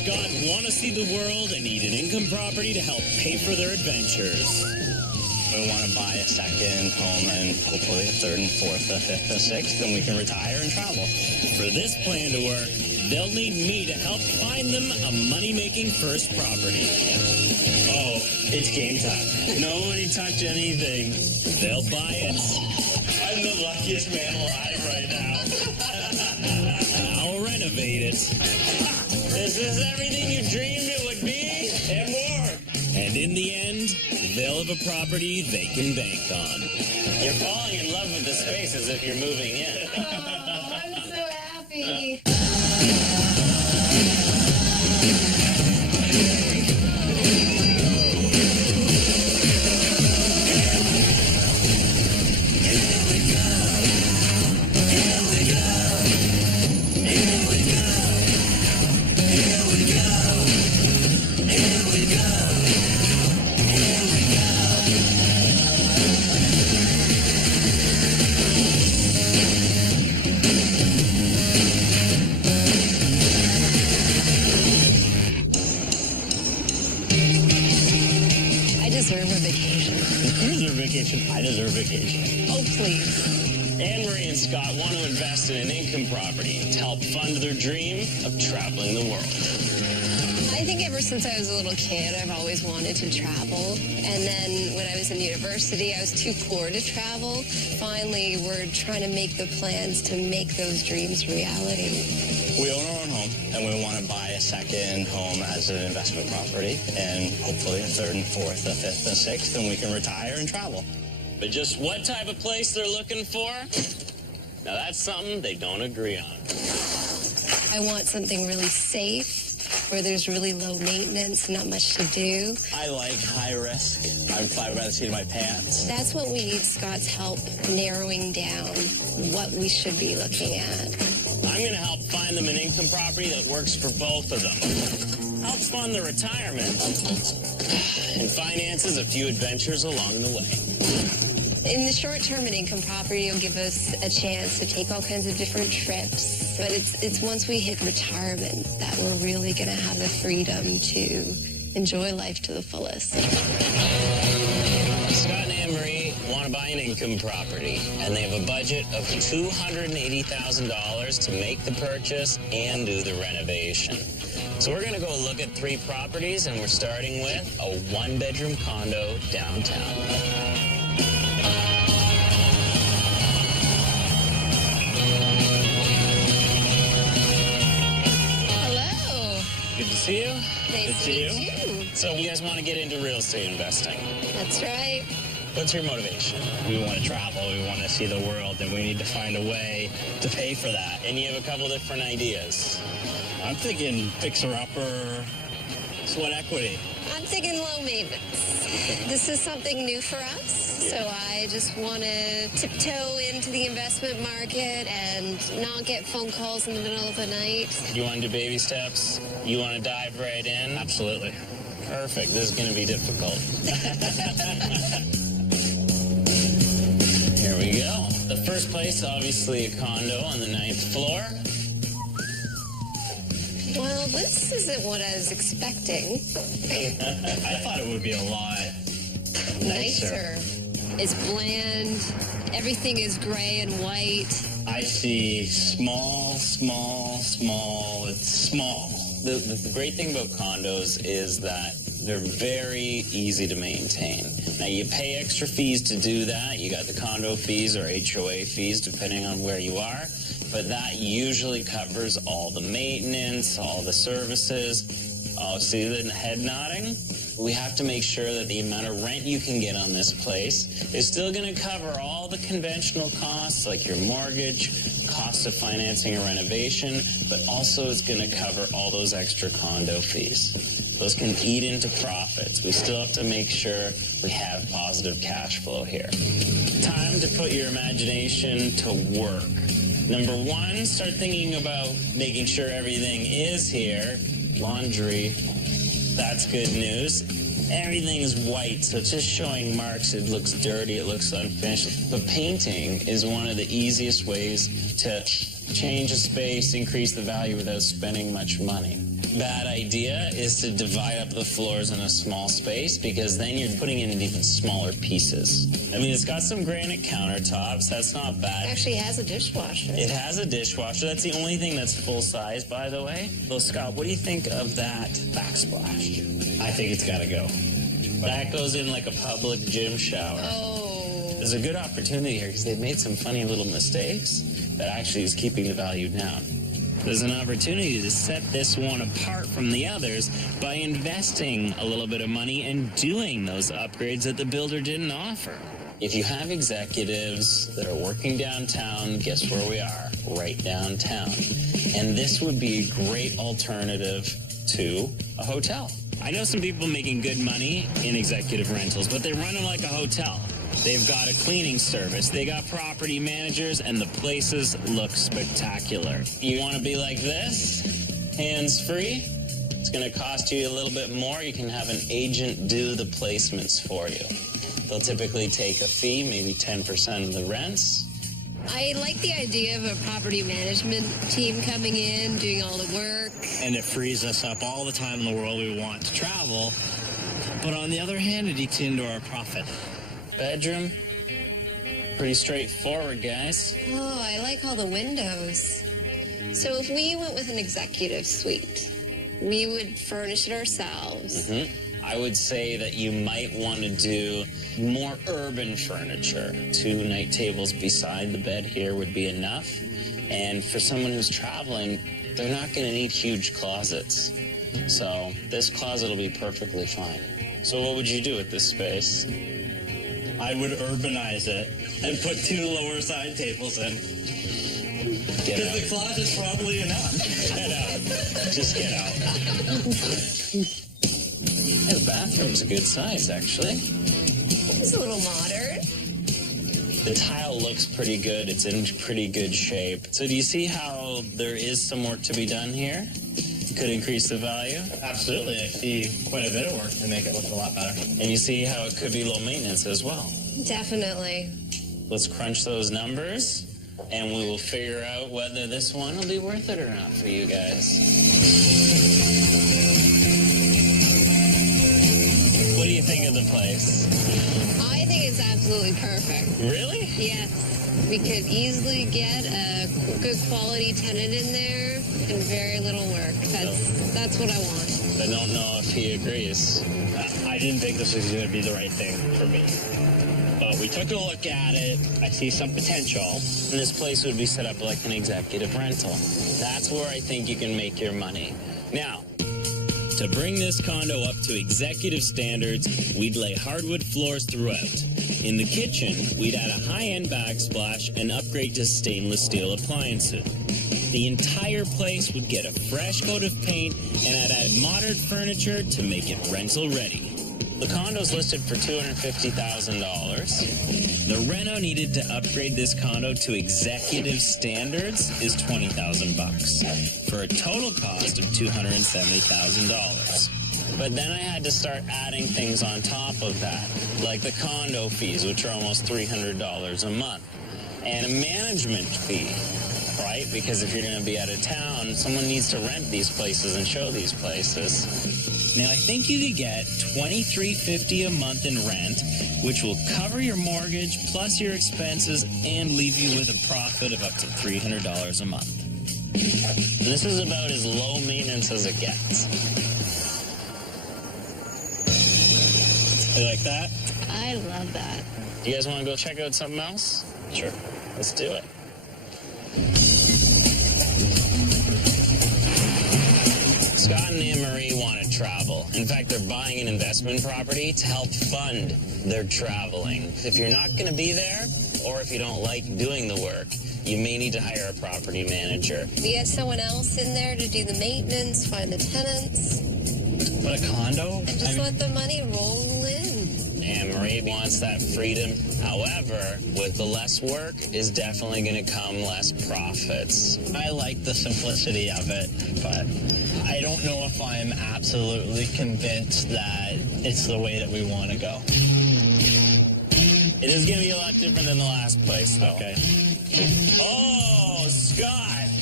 Scott want to see the world and need an income property to help pay for their adventures. We want to buy a second home and hopefully a third and fourth, a fifth, a sixth, and we can retire and travel. For this plan to work, they'll need me to help find them a money-making first property. Oh, it's game time. Nobody touch anything. They'll buy it. I'm the luckiest man alive right now. I'll renovate it. This is everything you dreamed it would be and more. And in the end, they'll have a property they can bank on. You're falling in love with the space as if you're moving in. Oh, I'm so happy. I deserve vacation. Oh, please. Anne-Marie and Scott want to invest in an income property to help fund their dream of traveling the world. I think ever since I was a little kid, I've always wanted to travel. And then when I was in university, I was too poor to travel. Finally, we're trying to make the plans to make those dreams reality. We own our own home, and we want to buy a second home as an investment property, and hopefully a third and fourth, a fifth and sixth, and we can retire and travel. But just what type of place they're looking for? Now that's something they don't agree on. I want something really safe, where there's really low maintenance, not much to do. I like high risk. I'm fly by the seat of my pants. That's what we need Scott's help narrowing down what we should be looking at. I'm going to help find them an income property that works for both of them. Help fund their retirement. And finances a few adventures along the way. In the short term, an income property will give us a chance to take all kinds of different trips. But it's once we hit retirement that we're really going to have the freedom to enjoy life to the fullest. Scott and Anne-Marie want to buy an income property, and they have a budget of $280,000 to make the purchase and do the renovation. So we're going to go look at 3 properties, and we're starting with a 1-bedroom condo downtown. Good to see you. Nice to meet you. So you guys want to get into real estate investing? That's right. What's your motivation? We want to travel, we want to see the world, and we need to find a way to pay for that. And you have a couple different ideas. I'm thinking fixer-upper, sweat equity. I'm thinking low maintenance. This is something new for us, so I just want to tiptoe into the investment market and not get phone calls in the middle of the night. You want to do baby steps? You want to dive right in? Absolutely. Perfect. This is going to be difficult. Here we go. The first place, obviously a condo on the 9th floor. Well, this isn't what I was expecting. I thought it would be a lot nicer. It's bland. Everything is gray and white. I see small, small, small. It's small. The great thing about condos is that they're very easy to maintain. Now, you pay extra fees to do that. You got the condo fees or HOA fees, depending on where you are. But that usually covers all the maintenance, all the services. Oh, see the head nodding? We have to make sure that the amount of rent you can get on this place is still going to cover all the conventional costs, like your mortgage, cost of financing a renovation, but also it's going to cover all those extra condo fees. Those can eat into profits. We still have to make sure we have positive cash flow here. Time to put your imagination to work. Number 1, start thinking about making sure everything is here. Laundry, that's good news. Everything's white, so it's just showing marks. It looks dirty, it looks unfinished. But painting is one of the easiest ways to change of space, increase the value without spending much money. Bad idea is to divide up the floors in a small space, because then you're putting it in even smaller pieces. I mean, it's got some granite countertops. That's not bad. It actually has a dishwasher. It has a dishwasher. That's the only thing that's full size, by the way. So, Scott, what do you think of that backsplash? I think it's got to go. That goes in like a public gym shower. Oh. There's a good opportunity here because they've made some funny little mistakes that actually is keeping the value down. There's an opportunity to set this one apart from the others by investing a little bit of money and doing those upgrades that the builder didn't offer. If you have executives that are working downtown, guess where we are? Right downtown. And this would be a great alternative to a hotel. I know some people making good money in executive rentals, but they run them like a hotel. They've got a cleaning service, they got property managers, and the places look spectacular. You want to be like this, hands-free? It's going to cost you a little bit more. You can have an agent do the placements for you. They'll typically take a fee, maybe 10% of the rents. I like the idea of a property management team coming in, doing all the work. And it frees us up all the time in the world we want to travel. But on the other hand, it eats into our profit. Bedroom, pretty straightforward, guys. Oh, I like all the windows. So if we went with an executive suite, we would furnish it ourselves. I would say that you might want to do more urban furniture. 2 night tables beside the bed here would be enough. And for someone who's traveling, they're not going to need huge closets. So this closet will be perfectly fine. So what would you do with this space? I would urbanize it and put 2 lower side tables in. Because the closet's probably enough. Get out. Just get out. Yeah, the bathroom's a good size, actually. It's a little modern. The tile looks pretty good. It's in pretty good shape. So do you see how there is some work to be done here? It could increase the value. Absolutely. I see quite a bit of work to make it look a lot better. And you see how it could be low maintenance as well. Definitely. Let's crunch those numbers, and we will figure out whether this one will be worth it or not for you guys. What do you think of the place? I think it's absolutely perfect. Really? Yes. We could easily get a good quality tenant in there and very little work. That's what I want. I don't know if he agrees. I didn't think this was going to be the right thing for me. But we took a look at it. I see some potential. And this place would be set up like an executive rental. That's where I think you can make your money. Now, to bring this condo up to executive standards, we'd lay hardwood floors throughout. In the kitchen, we'd add a high-end backsplash and upgrade to stainless steel appliances. The entire place would get a fresh coat of paint, and I'd add modern furniture to make it rental ready. The condo's listed for $250,000. The reno needed to upgrade this condo to executive standards is $20,000 for a total cost of $270,000. But then I had to start adding things on top of that, like the condo fees, which are almost $300 a month, and a management fee, right? Because if you're going to be out of town, someone needs to rent these places and show these places. Now, I think you could get $23.50 a month in rent, which will cover your mortgage plus your expenses and leave you with a profit of up to $300 a month. And this is about as low maintenance as it gets. You like that? I love that. You guys want to go check out something else? Sure. Let's do it. Scott and Anne-Marie want to travel. In fact, they're buying an investment property to help fund their traveling. If you're not going to be there, or if you don't like doing the work, you may need to hire a property manager. We get someone else in there to do the maintenance, find the tenants, But a condo? and just let the money roll in. Anne-Marie wants that freedom. However, with the less work is definitely going to come less profits. I like the simplicity of it, but I don't know if I'm absolutely convinced that it's the way that we want to go. It is going to be a lot different than the last place, though. Okay. Oh, Scott!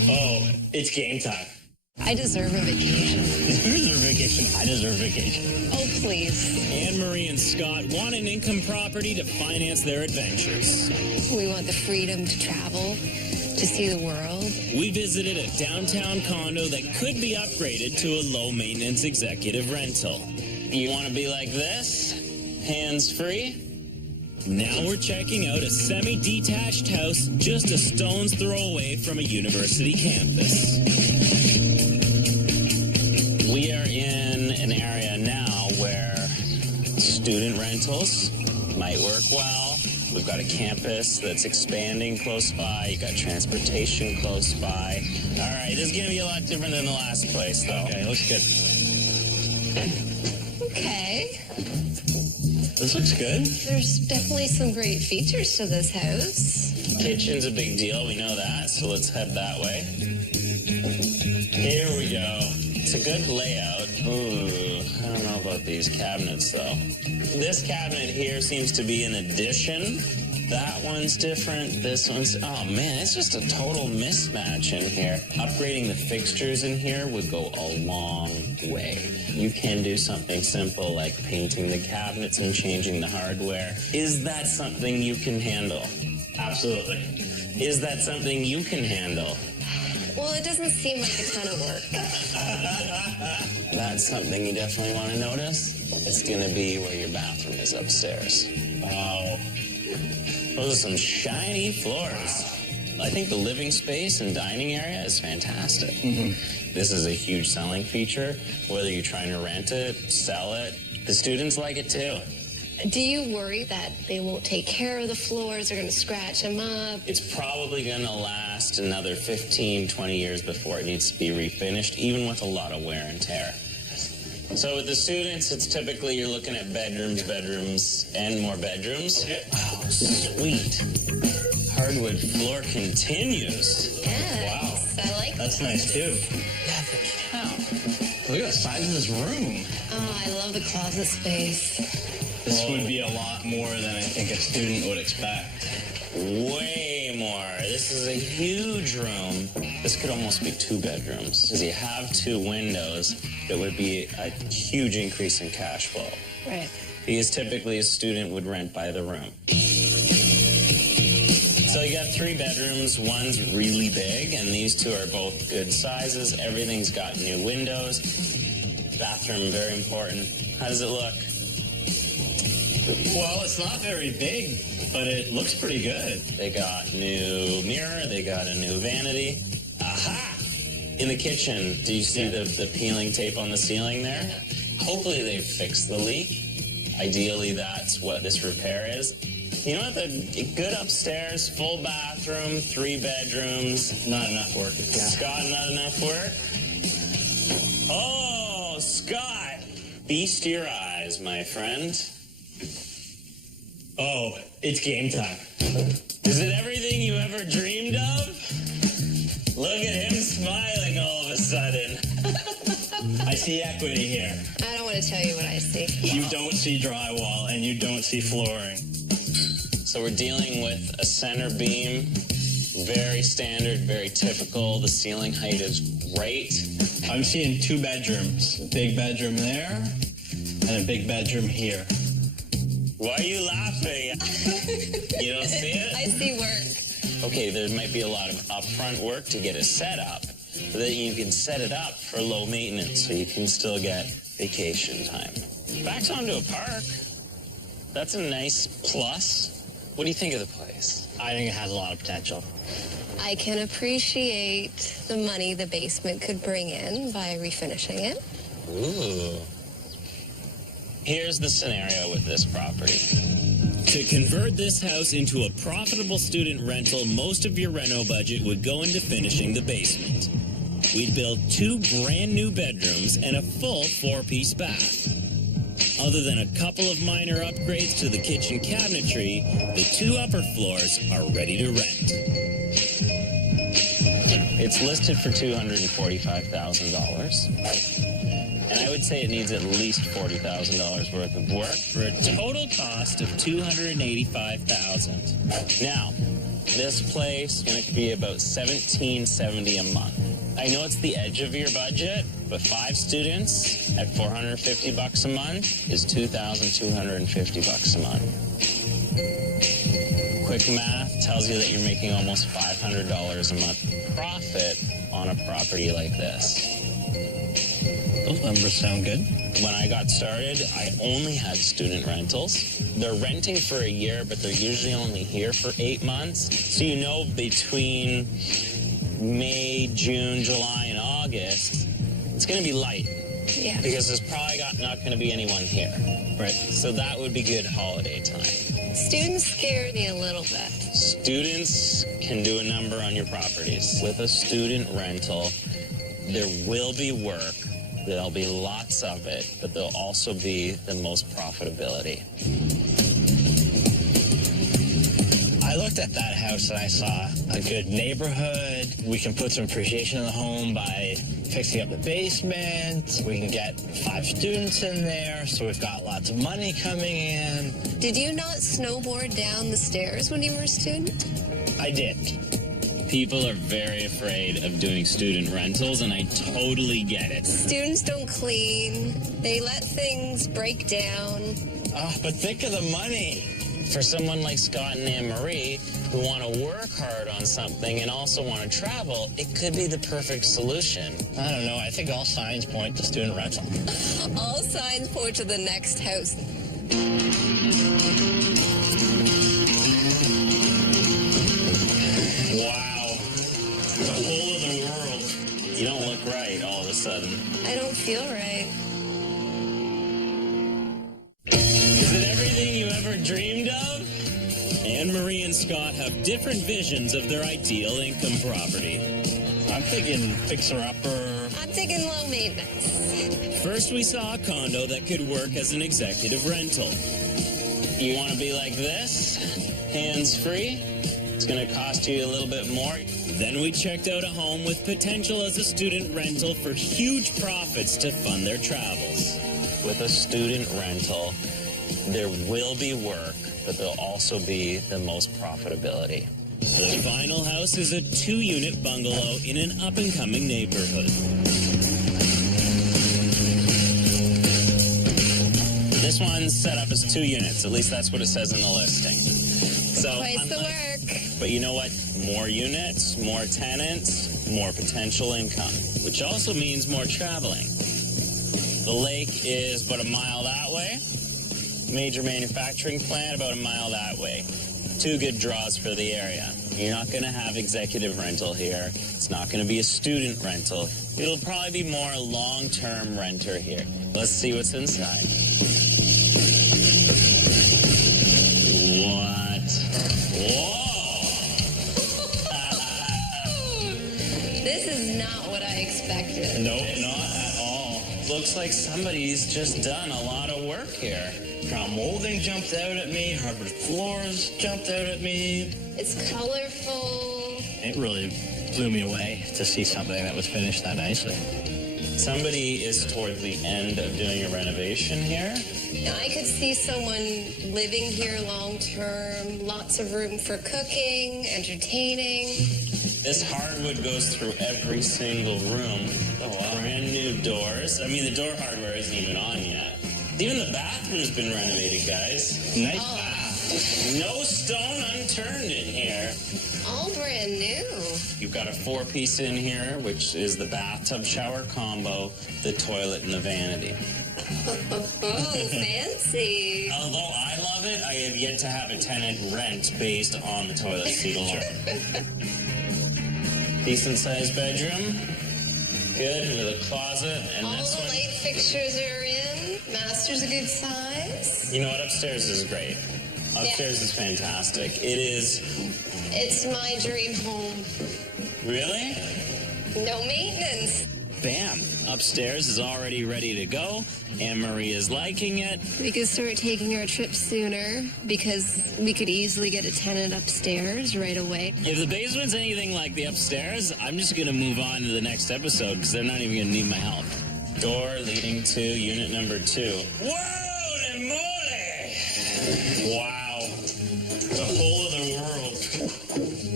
Oh, it's game time. I deserve a vacation. You deserve vacation. I deserve vacation. Oh, please. Anne-Marie and Scott want an income property to finance their adventures. We want the freedom to travel, to see the world. We visited a downtown condo that could be upgraded to a low-maintenance executive rental. You want to be like this? Hands-free? Now we're checking out a semi-detached house just a stone's throw away from a university campus. We are in an area now where student rentals might work well. We've got a campus that's expanding close by. You got transportation close by. All right, this is going to be a lot different than the last place, though. Okay, looks good. Okay. This looks good. There's definitely some great features to this house. Kitchen's a big deal. We know that, so let's head that way. Here we go. It's a good layout. Ooh, I don't know about these cabinets, though. This cabinet here seems to be an addition. That one's different. This one's... Oh, man, it's just a total mismatch in here. Upgrading the fixtures in here would go a long way. You can do something simple like painting the cabinets and changing the hardware. Is that something you can handle? Absolutely. Is that something you can handle? Well, it doesn't seem like a ton of work. That's something you definitely want to notice. It's going to be where your bathroom is upstairs. Wow. Those are some shiny floors. I think the living space and dining area is fantastic. Mm-hmm. This is a huge selling feature, whether you're trying to rent it, sell it. The students like it too. Do you worry that they won't take care of the floors? They're going to scratch them up? It's probably going to last another 15, 20 years before it needs to be refinished, even with a lot of wear and tear. So with the students, it's typically you're looking at bedrooms, and more bedrooms. Okay. Oh, sweet. Hardwood floor continues. Yes. Wow. I like that. That's nice, too. Yeah, the cow. Look at the size of this room. Oh, I love the closet space. This would be a lot more than I think a student would expect. Way more. This is a huge room. This could almost be 2 bedrooms. Because you have 2 windows, it would be a huge increase in cash flow. Right. Because typically a student would rent by the room. So you got 3 bedrooms, one's really big, and these 2 are both good sizes. Everything's got new windows. Bathroom, very important. How does it look? Well, it's not very big, but it looks pretty good. They got new mirror, they got a new vanity. Aha! In the kitchen, do you see the peeling tape on the ceiling there? Hopefully they fixed the leak. Ideally, that's what this repair is. You know what? The good upstairs, full bathroom, 3 bedrooms. Not enough work. Yeah. Scott, not enough work? Oh, Scott! Feast your eyes, my friend. Oh, it's game time. Is it everything you ever dreamed of? Look at him smiling all of a sudden. I see equity here. I don't want to tell you what I see. You don't see drywall and you don't see flooring. So we're dealing with a center beam, very standard, very typical. The ceiling height is great. I'm seeing 2 bedrooms. A big bedroom there and a big bedroom here. Why are you laughing? You don't see it? I see work. Okay, there might be a lot of upfront work to get it set up, but then you can set it up for low maintenance so you can still get vacation time. Backs onto a park. That's a nice plus. What do you think of the place? I think it has a lot of potential. I can appreciate the money the basement could bring in by refinishing it. Ooh. Here's the scenario with this property. To convert this house into a profitable student rental, most of your reno budget would go into finishing the basement. We'd build 2 brand new bedrooms and a full 4-piece bath. Other than a couple of minor upgrades to the kitchen cabinetry, the 2 upper floors are ready to rent. It's listed for $245,000. And I would say it needs at least $40,000 worth of work For a total cost of $285,000. Now, This place is going to be about $17.70 a month. I know it's the edge of your budget, but 5 students at $450 a month is $2,250 a month. Quick math tells you that you're making almost $500 a month profit on a property like this. Those numbers sound good. When I got started, I only had student rentals. They're renting for a year, but they're usually only here for 8 months. So you know between May, June, July, and August, it's going to be light. Yeah. Because there's probably not going to be anyone here. Right. So that would be good holiday time. Students scare me a little bit. Students can do a number on your properties. With a student rental, there will be work. There'll be lots of it, but there'll also be the most profitability. I looked at that house and I saw a good neighborhood. We can put some appreciation in the home by fixing up the basement. We can get 5 students in there, so we've got lots of money coming in. Did you not snowboard down the stairs when you were a student? I did. People are very afraid of doing student rentals, and I totally get it. Students don't clean. They let things break down. Oh, but think of the money. For someone like Scott and Anne-Marie who want to work hard on something and also want to travel, it could be the perfect solution. I don't know. I think all signs point to student rental. All signs point to the next house. Wow. The whole of the world. You don't look right all of a sudden. I don't feel right. Is it everything you ever dreamed of? Anne-Marie and Scott have different visions of their ideal income property. I'm thinking fixer-upper. I'm thinking low maintenance. First, we saw a condo that could work as an executive rental. You want to be like this? Hands-free? It's going to cost you a little bit more. Then we checked out a home with potential as a student rental for huge profits to fund their travels. With a student rental, there will be work, but there'll also be the most profitability. The final house is a 2-unit bungalow in an up-and-coming neighborhood. This one's set up as 2 units. At least that's what it says in the listing. So, Twice the work. But you know what? More units, more tenants, more potential income, which also means more traveling. The lake is about a mile that way. Major manufacturing plant about a mile that way. 2 good draws for the area. You're not going to have executive rental here. It's not going to be a student rental. It'll probably be more a long-term renter here. Let's see what's inside. What? Whoa! This is not what I expected. Nope, not at all. Looks like somebody's just done a lot of work here. Ground molding jumped out at me. Hardwood floors jumped out at me. It's colorful. It really blew me away to see something that was finished that nicely. Somebody is toward the end of doing a renovation here. Now, I could see someone living here long term, lots of room for cooking, entertaining. This hardwood goes through every single room. Oh, wow. Brand new doors. I mean, the door hardware isn't even on yet. Even the bathroom's been renovated, guys. Nice bath. No stone unturned in here. All brand new. You've got a 4-piece in here, which is the bathtub shower combo, the toilet, and the vanity. Oh, fancy. Although I love it, I have yet to have a tenant rent based on the toilet seat alone. Decent sized bedroom. Good, with a closet. And All this the one. light fixtures are in. Master's a good size. You know what? Upstairs is great. Upstairs is fantastic. It is. It's my dream home. Really? No maintenance. Bam! Upstairs is already ready to go. Anne-Marie is liking it. We could start taking our trips sooner because we could easily get a tenant upstairs right away. If the basement's anything like the upstairs, I'm just going to move on to the next episode because they're not even going to need my help. Door leading to unit number 2. Whoa, mole! Wow. The whole of the world.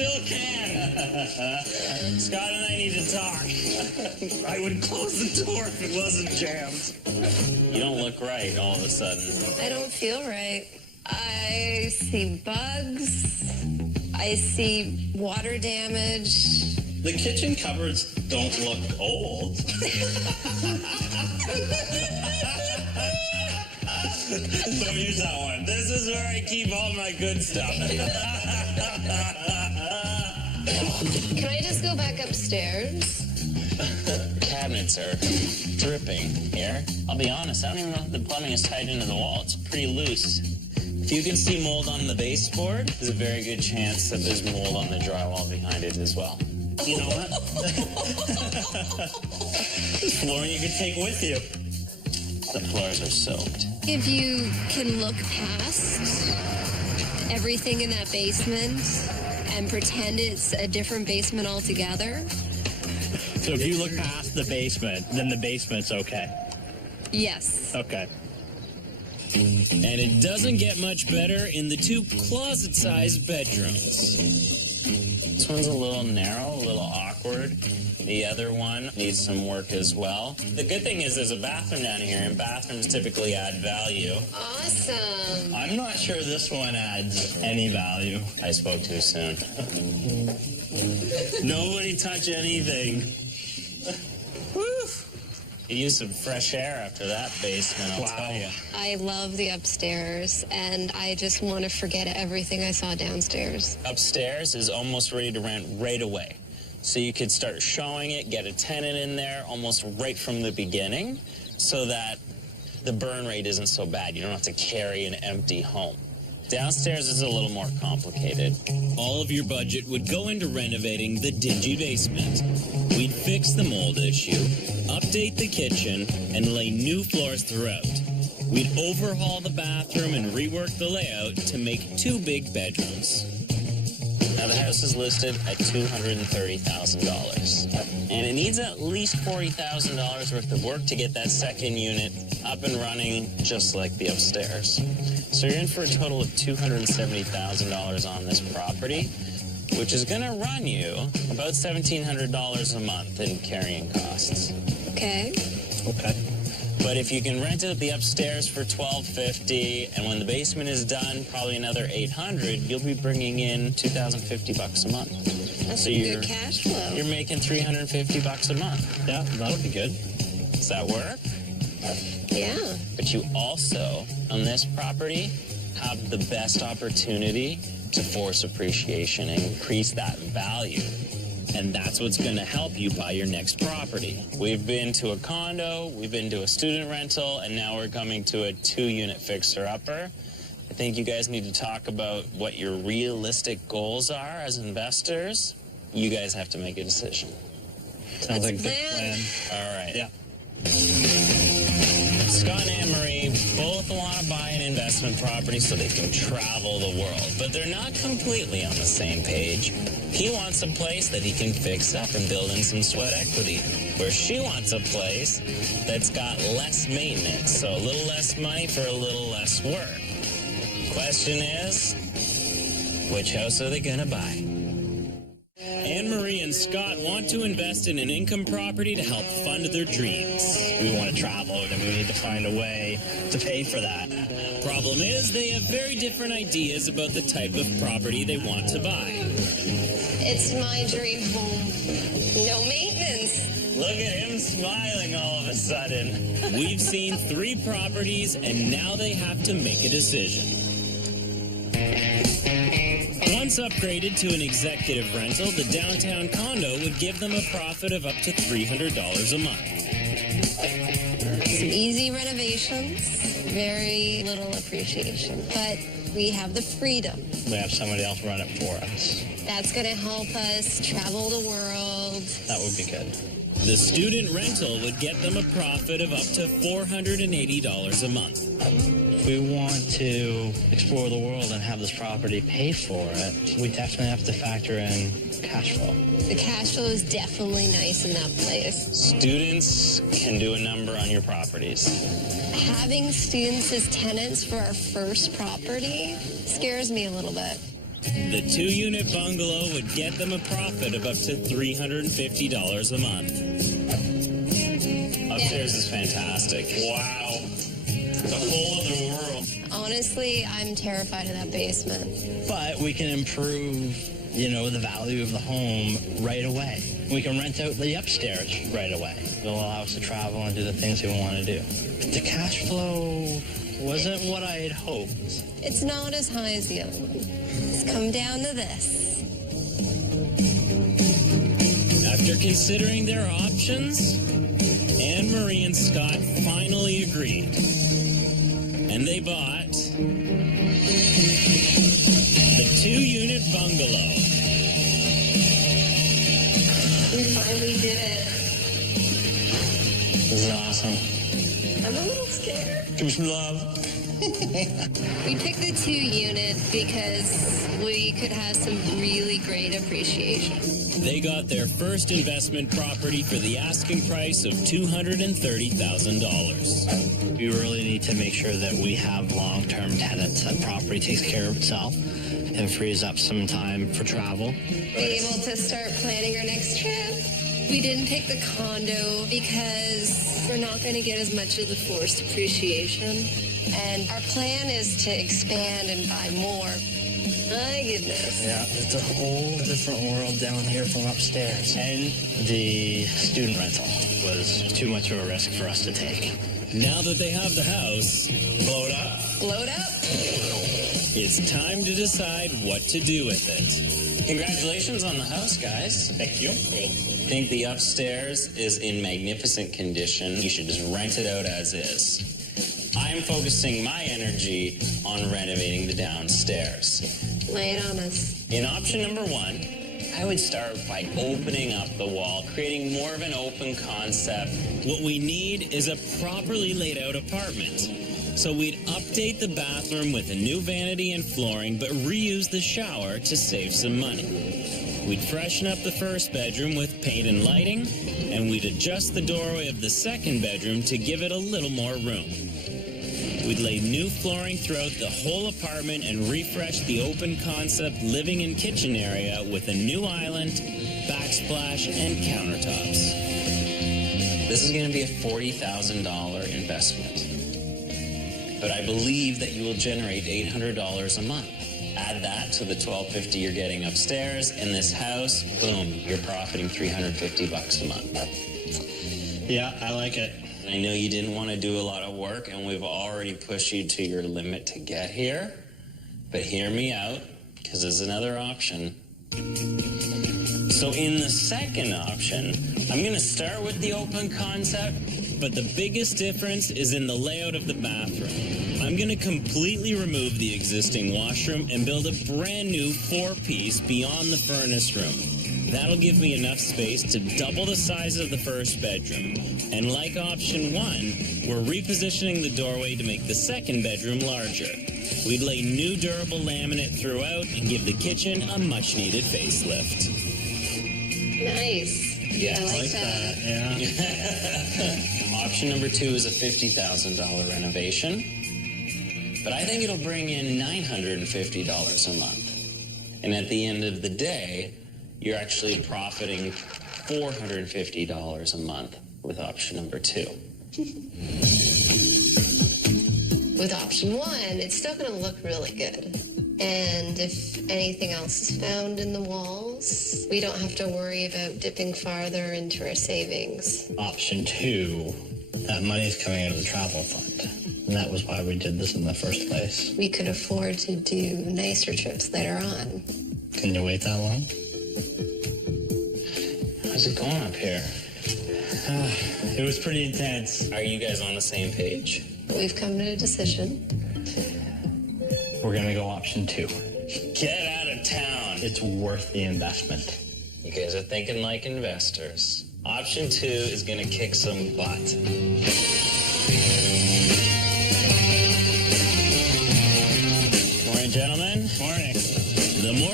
still can. Scott and I need to talk. I would close the door if it wasn't jammed. You don't look right all of a sudden. I don't feel right. I see bugs. I see water damage. The kitchen cupboards don't look old. Don't use that one. This is where I keep all my good stuff. Can I just go back upstairs? Cabinets are dripping here. I'll be honest, I don't even know if the plumbing is tied into the wall. It's pretty loose. If you can see mold on the baseboard, there's a very good chance that there's mold on the drywall behind it as well. You know what? This flooring you can take with you. The floors are soaked. If you can look past everything in that basement and pretend it's a different basement altogether. So if you look past the basement, then the basement's okay. Yes. Okay. And it doesn't get much better in the 2 closet-sized bedrooms. This one's a little narrow, a little awkward. The other one needs some work as well. The good thing is there's a bathroom down here, and bathrooms typically add value. Awesome. I'm not sure this one adds any value. I spoke too soon. Nobody touch anything. Woo! You use some fresh air after that basement, I'll tell you. I love the upstairs, and I just want to forget everything I saw downstairs. Upstairs is almost ready to rent right away. So you could start showing it, get a tenant in there almost right from the beginning so that the burn rate isn't so bad. You don't have to carry an empty home. Downstairs is a little more complicated. All of your budget would go into renovating the dingy basement. We'd fix the mold issue, update the kitchen, and lay new floors throughout. We'd overhaul the bathroom and rework the layout to make 2 big bedrooms. Now the house is listed at $230,000. And it needs at least $40,000 worth of work to get that second unit up and running just like the upstairs. So you're in for a total of $270,000 on this property, which is going to run you about $1,700 a month in carrying costs. Okay. Okay. But if you can rent it the upstairs for $1,250, and when the basement is done, probably another $800, you'll be bringing in $2,050 a month. That's So some you're- good cash flow. You're making $350 a month. Yeah, that'll be good. Does that work? Yeah. But you also, on this property, have the best opportunity to force appreciation and increase that value. And that's what's going to help you buy your next property. We've been to a condo, we've been to a student rental, and now we're coming to a 2-unit fixer-upper. I think you guys need to talk about what your realistic goals are as investors. You guys have to make a decision. Sounds like a good plan. plan. All right. Yeah. Scott and Anne-Marie both want to buy an investment property so they can travel the world, but they're not completely on the same page. He wants a place that he can fix up and build in some sweat equity, where she wants a place that's got less maintenance, so a little less money for a little less work. Question is, which house are they going to buy? Anne-Marie and Scott want to invest in an income property to help fund their dreams. We want to travel, and we need to find a way to pay for that. Problem is, they have very different ideas about the type of property they want to buy. It's my dream home. No maintenance. Look at him smiling all of a sudden. We've seen 3 properties, and now they have to make a decision. Once upgraded to an executive rental, the downtown condo would give them a profit of up to $300 a month. Some easy renovations, very little appreciation, but we have the freedom. We have somebody else run it for us. That's going to help us travel the world. That would be good. The student rental would get them a profit of up to $480 a month. If we want to explore the world and have this property pay for it, we definitely have to factor in cash flow. The cash flow is definitely nice in that place. Students can do a number on your properties. Having students as tenants for our first property scares me a little bit. The 2-unit bungalow would get them a profit of up to $350 a month. Upstairs is fantastic. Wow. The whole other world. Honestly, I'm terrified of that basement. But we can improve, the value of the home right away. We can rent out the upstairs right away. It'll allow us to travel and do the things we want to do. The cash flow wasn't what I had hoped. It's not as high as the other one. It's come down to this. After considering their options, Anne Marie and Scott finally agreed. And they bought the 2-unit bungalow. We finally did it. This is awesome. I'm a little scared. Give me some love. We picked the 2-unit because we could have some really great appreciation. They got their first investment property for the asking price of $230,000. We really need to make sure that we have long-term tenants. That property takes care of itself and frees up some time for travel. Be able to start planning our next trip. We didn't pick the condo because we're not going to get as much of the forced appreciation. And our plan is to expand and buy more. My goodness. Yeah, it's a whole different world down here from upstairs. And the student rental was too much of a risk for us to take. Now that they have the house, Blow it up. Blow it up. it's time to decide what to do with it. Congratulations on the house, guys. Thank you. I think the upstairs is in magnificent condition. You should just rent it out as is. I'm focusing my energy on renovating the downstairs. Lay it on us. In option number 1, I would start by opening up the wall, creating more of an open concept. What we need is a properly laid out apartment. So we'd update the bathroom with a new vanity and flooring, but reuse the shower to save some money. We'd freshen up the first bedroom with paint and lighting, and we'd adjust the doorway of the second bedroom to give it a little more room. We'd lay new flooring throughout the whole apartment and refresh the open concept living and kitchen area with a new island, backsplash, and countertops. This is going to be a $40,000 investment. But I believe that you will generate $800 a month. Add that to the $1,250 you're getting upstairs in this house, boom, you're profiting $350 a month. Yeah, I like it. I know you didn't want to do a lot of work, and we've already pushed you to your limit to get here. But hear me out, because there's another option. So in the second option, I'm going to start with the open concept, but the biggest difference is in the layout of the bathroom. I'm going to completely remove the existing washroom and build a brand new 4-piece beyond the furnace room. That'll give me enough space to double the size of the first bedroom. And like option 1, we're repositioning the doorway to make the second bedroom larger. We'd lay new durable laminate throughout and give the kitchen a much-needed facelift. Nice. Yeah, I like that. Yeah. Option number 2 is a $50,000 renovation. But I think it'll bring in $950 a month. And at the end of the day, you're actually profiting $450 a month with option number 2. With option 1, it's still going to look really good. And if anything else is found in the walls, we don't have to worry about dipping farther into our savings. Option 2, that money's coming out of the travel fund. And that was why we did this in the first place. We could afford to do nicer trips later on. Can you wait that long? How's it going up here? It was pretty intense. Are you guys on the same page? We've come to a decision. We're gonna go option 2. Get out of town. It's worth the investment. You guys are thinking like investors. Option 2 is gonna kick some butt. Morning, gentlemen. Morning. The more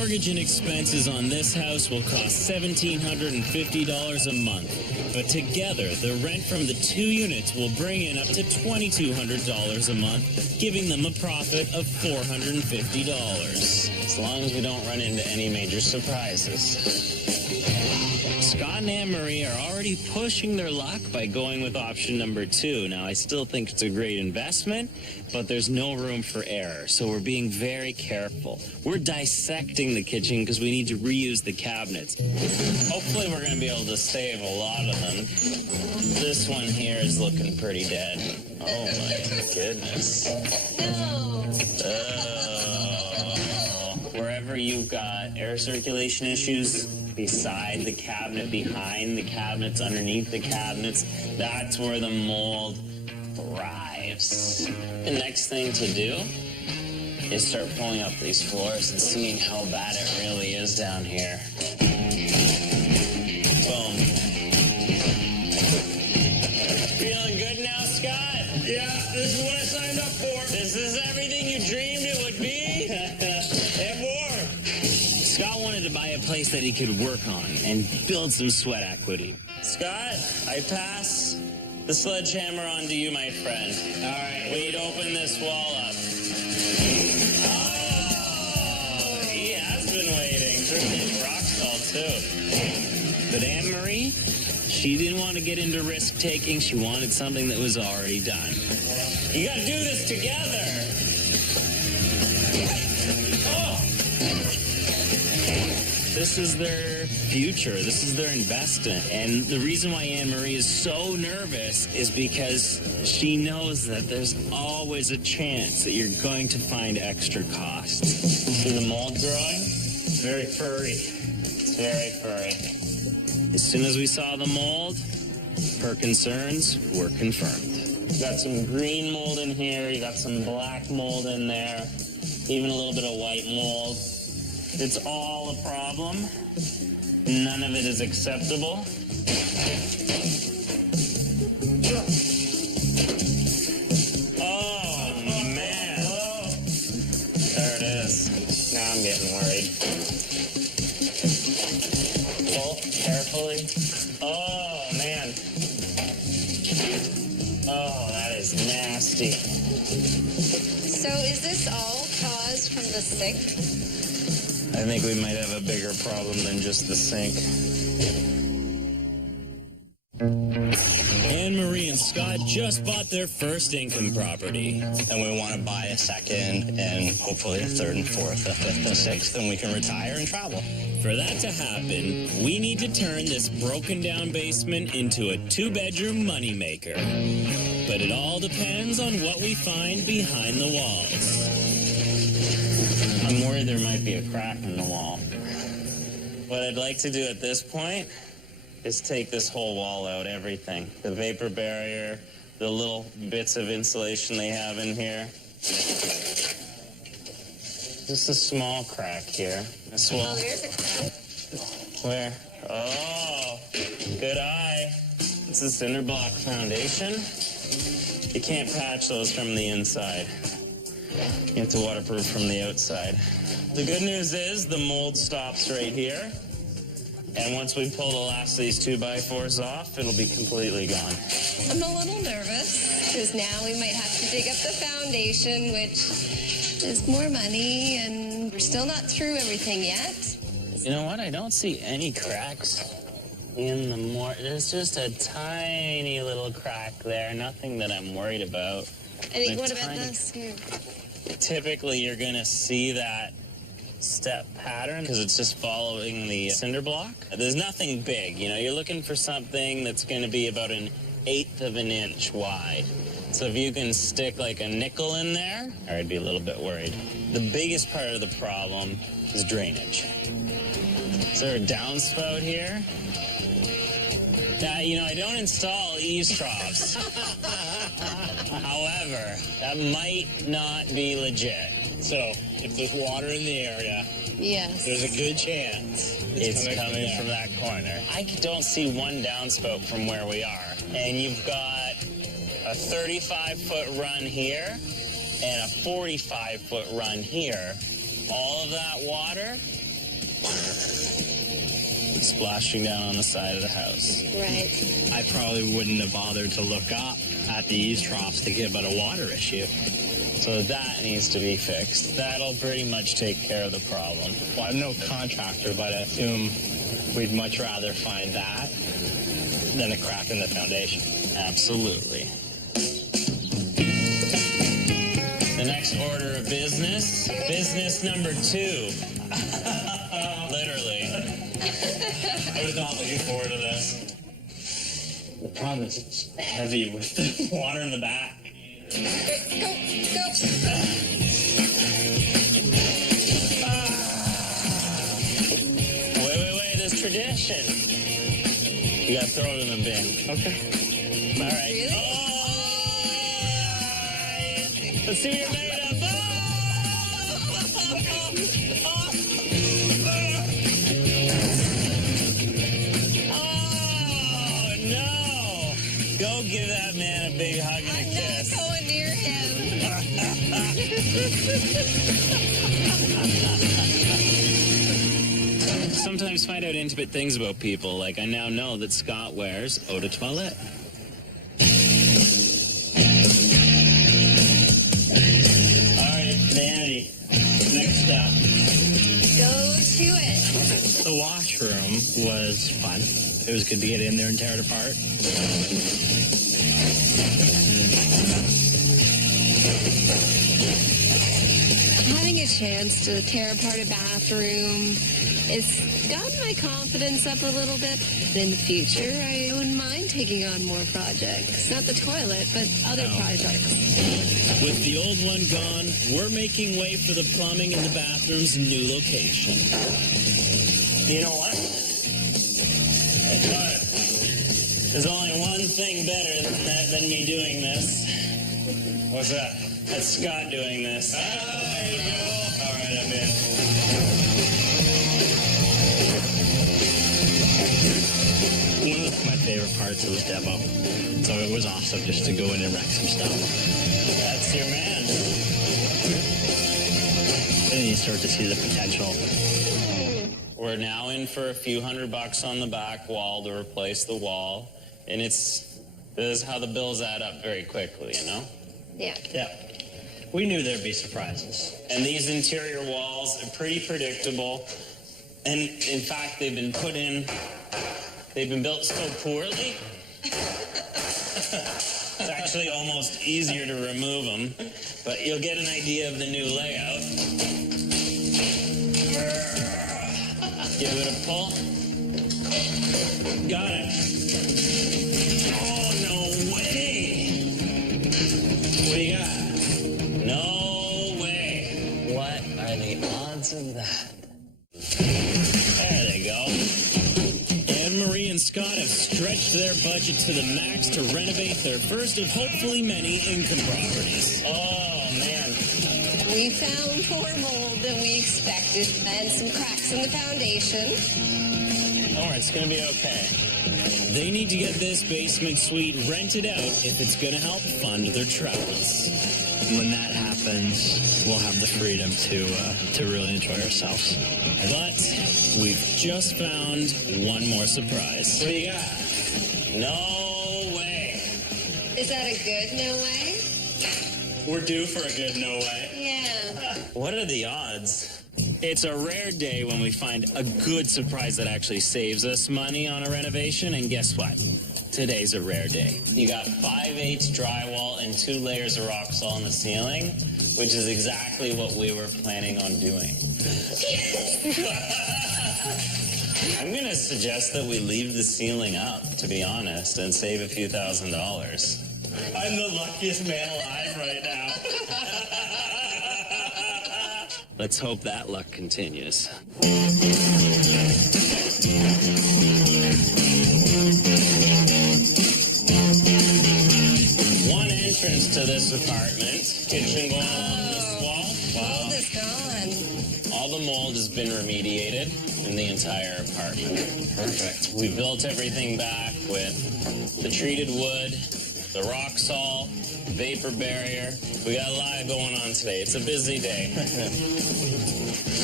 mortgage and expenses on this house will cost $1,750 a month. But together, the rent from the 2 units will bring in up to $2,200 a month, giving them a profit of $450. As long as we don't run into any major surprises. Scott and Anne-Marie are already pushing their luck by going with option number 2. Now, I still think it's a great investment, but there's no room for error, so we're being very careful. We're dissecting the kitchen because we need to reuse the cabinets. Hopefully we're going to be able to save a lot of them. This one here is looking pretty dead. Oh my goodness. No. Wherever you've got air circulation issues, beside the cabinet, behind the cabinets, underneath the cabinets, that's where the mold thrives. The next thing to do is start pulling up these floors and seeing how bad it really is down here. Boom. Feeling good now, Scott? Yeah, this is what I signed up for. This is everything you dreamed it would be? And more. Scott wanted to buy a place that he could work on and build some sweat equity. Scott, I pass the sledgehammer on to you, my friend. All right, we'd open this wall up. Oh, he has been waiting. Rock salt, too. But Anne-Marie, she didn't want to get into risk-taking. She wanted something that was already done. You got to do this together. This is their future. This is their investment. And the reason why Anne-Marie is so nervous is because she knows that there's always a chance that you're going to find extra costs. See the mold growing? It's very furry. It's very furry. As soon as we saw the mold, her concerns were confirmed. You got some green mold in here. You got some black mold in there. Even a little bit of white mold. It's all a problem. None of it is acceptable. Oh, man. There it is. Now I'm getting worried. Pull carefully. Oh, man. Oh, that is nasty. So is this all caused from the sink? I think we might have a bigger problem than just the sink. Anne-Marie and Scott just bought their first income property. And we want to buy a second and hopefully a third and fourth, a fifth and sixth, and we can retire and travel. For that to happen, we need to turn this broken down basement into a 2-bedroom moneymaker. But it all depends on what we find behind the walls. I'm worried there might be a crack in the wall. What I'd like to do at this point is take this whole wall out, everything. The vapor barrier, the little bits of insulation they have in here. Just a small crack here. Oh, there's a crack. Where? Oh, good eye. It's a cinder block foundation. You can't patch those from the inside. You have to waterproof from the outside. The good news is the mold stops right here. And once we pull the last of these 2x4s off, it'll be completely gone. I'm a little nervous because now we might have to dig up the foundation, which is more money, and we're still not through everything yet. You know what? I don't see any cracks in the There's just a tiny little crack there. Nothing that I'm worried about. I think, what about this here? Typically, you're going to see that step pattern because it's just following the cinder block. There's nothing big, you know. You're looking for something that's going to be about 1/8 of an inch wide. So if you can stick like a nickel in there, I'd be a little bit worried. The biggest part of the problem is drainage. Is there a downspout here? Now, you know, I don't install eaves troughs. However, that might not be legit. So, if there's water in the area, Yes. there's a good chance It's coming from that corner. I don't see one downspout from where we are. And you've got a 35-foot run here and a 45-foot run here. All of that water splashing down on the side of the house. Right. I probably wouldn't have bothered to look up at the eaves troughs to get about a water issue. So that needs to be fixed. That'll pretty much take care of the problem. Well, I'm no contractor, but I assume we'd much rather find that than a crack in the foundation. Absolutely. The next order of business number 2. Literally. I was not looking forward to this. The problem is it's heavy with the water in the back. Go. Wait, there's tradition. You gotta throw it in the bin. Okay. All right. Really? Oh! Let's see what you're made of. Oh, no. Go give that man a big hug and a kiss. I'm not going near him. Sometimes find out intimate things about people, like I now know that Scott wears eau de toilette. All right, Vanity. Next step. Go to it. The washroom was fun. It was good to get in there and tear it apart. Having a chance to tear apart a bathroom, it's gotten my confidence up a little bit. In the future, I wouldn't mind taking on more projects. Not the toilet, but other projects. With the old one gone, we're making way for the plumbing in the bathroom's new location. You know what? There's only one thing better than me doing this. What's that? That's Scott doing this. Ah, there you go. All right, I'm in. One of my favorite parts of this demo. So it was awesome just to go in and wreck some stuff. That's your man. And then you start to see the potential. We're now in for a few $100 on the back wall to replace the wall. And this is how the bills add up very quickly, you know? Yeah. Yeah. We knew there'd be surprises. And these interior walls are pretty predictable. And in fact, they've been built so poorly. It's actually almost easier to remove them, but you'll get an idea of the new layout. Give it a pull. Got it. Oh, no way. What do you got? No way. What are the odds of that? There they go. Anne-Marie and Scott have stretched their budget to the max to renovate their first of hopefully many income properties. Oh, man. We found more mold than we expected and some cracks in the foundation. Don't worry, it's going to be okay. They need to get this basement suite rented out if it's going to help fund their travels. When that happens, we'll have the freedom to really enjoy ourselves. But we've just found one more surprise. What do you got? No way. Is that a good no way? We're due for a good no way. Yeah. What are the odds? It's a rare day when we find a good surprise that actually saves us money on a renovation, and guess what? Today's a rare day. You got 5/8 drywall and 2 layers of rock salt in the ceiling, which is exactly what we were planning on doing. I'm going to suggest that we leave the ceiling up, to be honest, and save a few $1,000s. I'm the luckiest man alive right now. Let's hope that luck continues. One entrance to this apartment, kitchen going along this wall. Mold is gone. All the mold has been remediated in the entire apartment. Perfect. We built everything back with the treated wood, the rock salt, vapor barrier. We got a lot going on today. It's a busy day.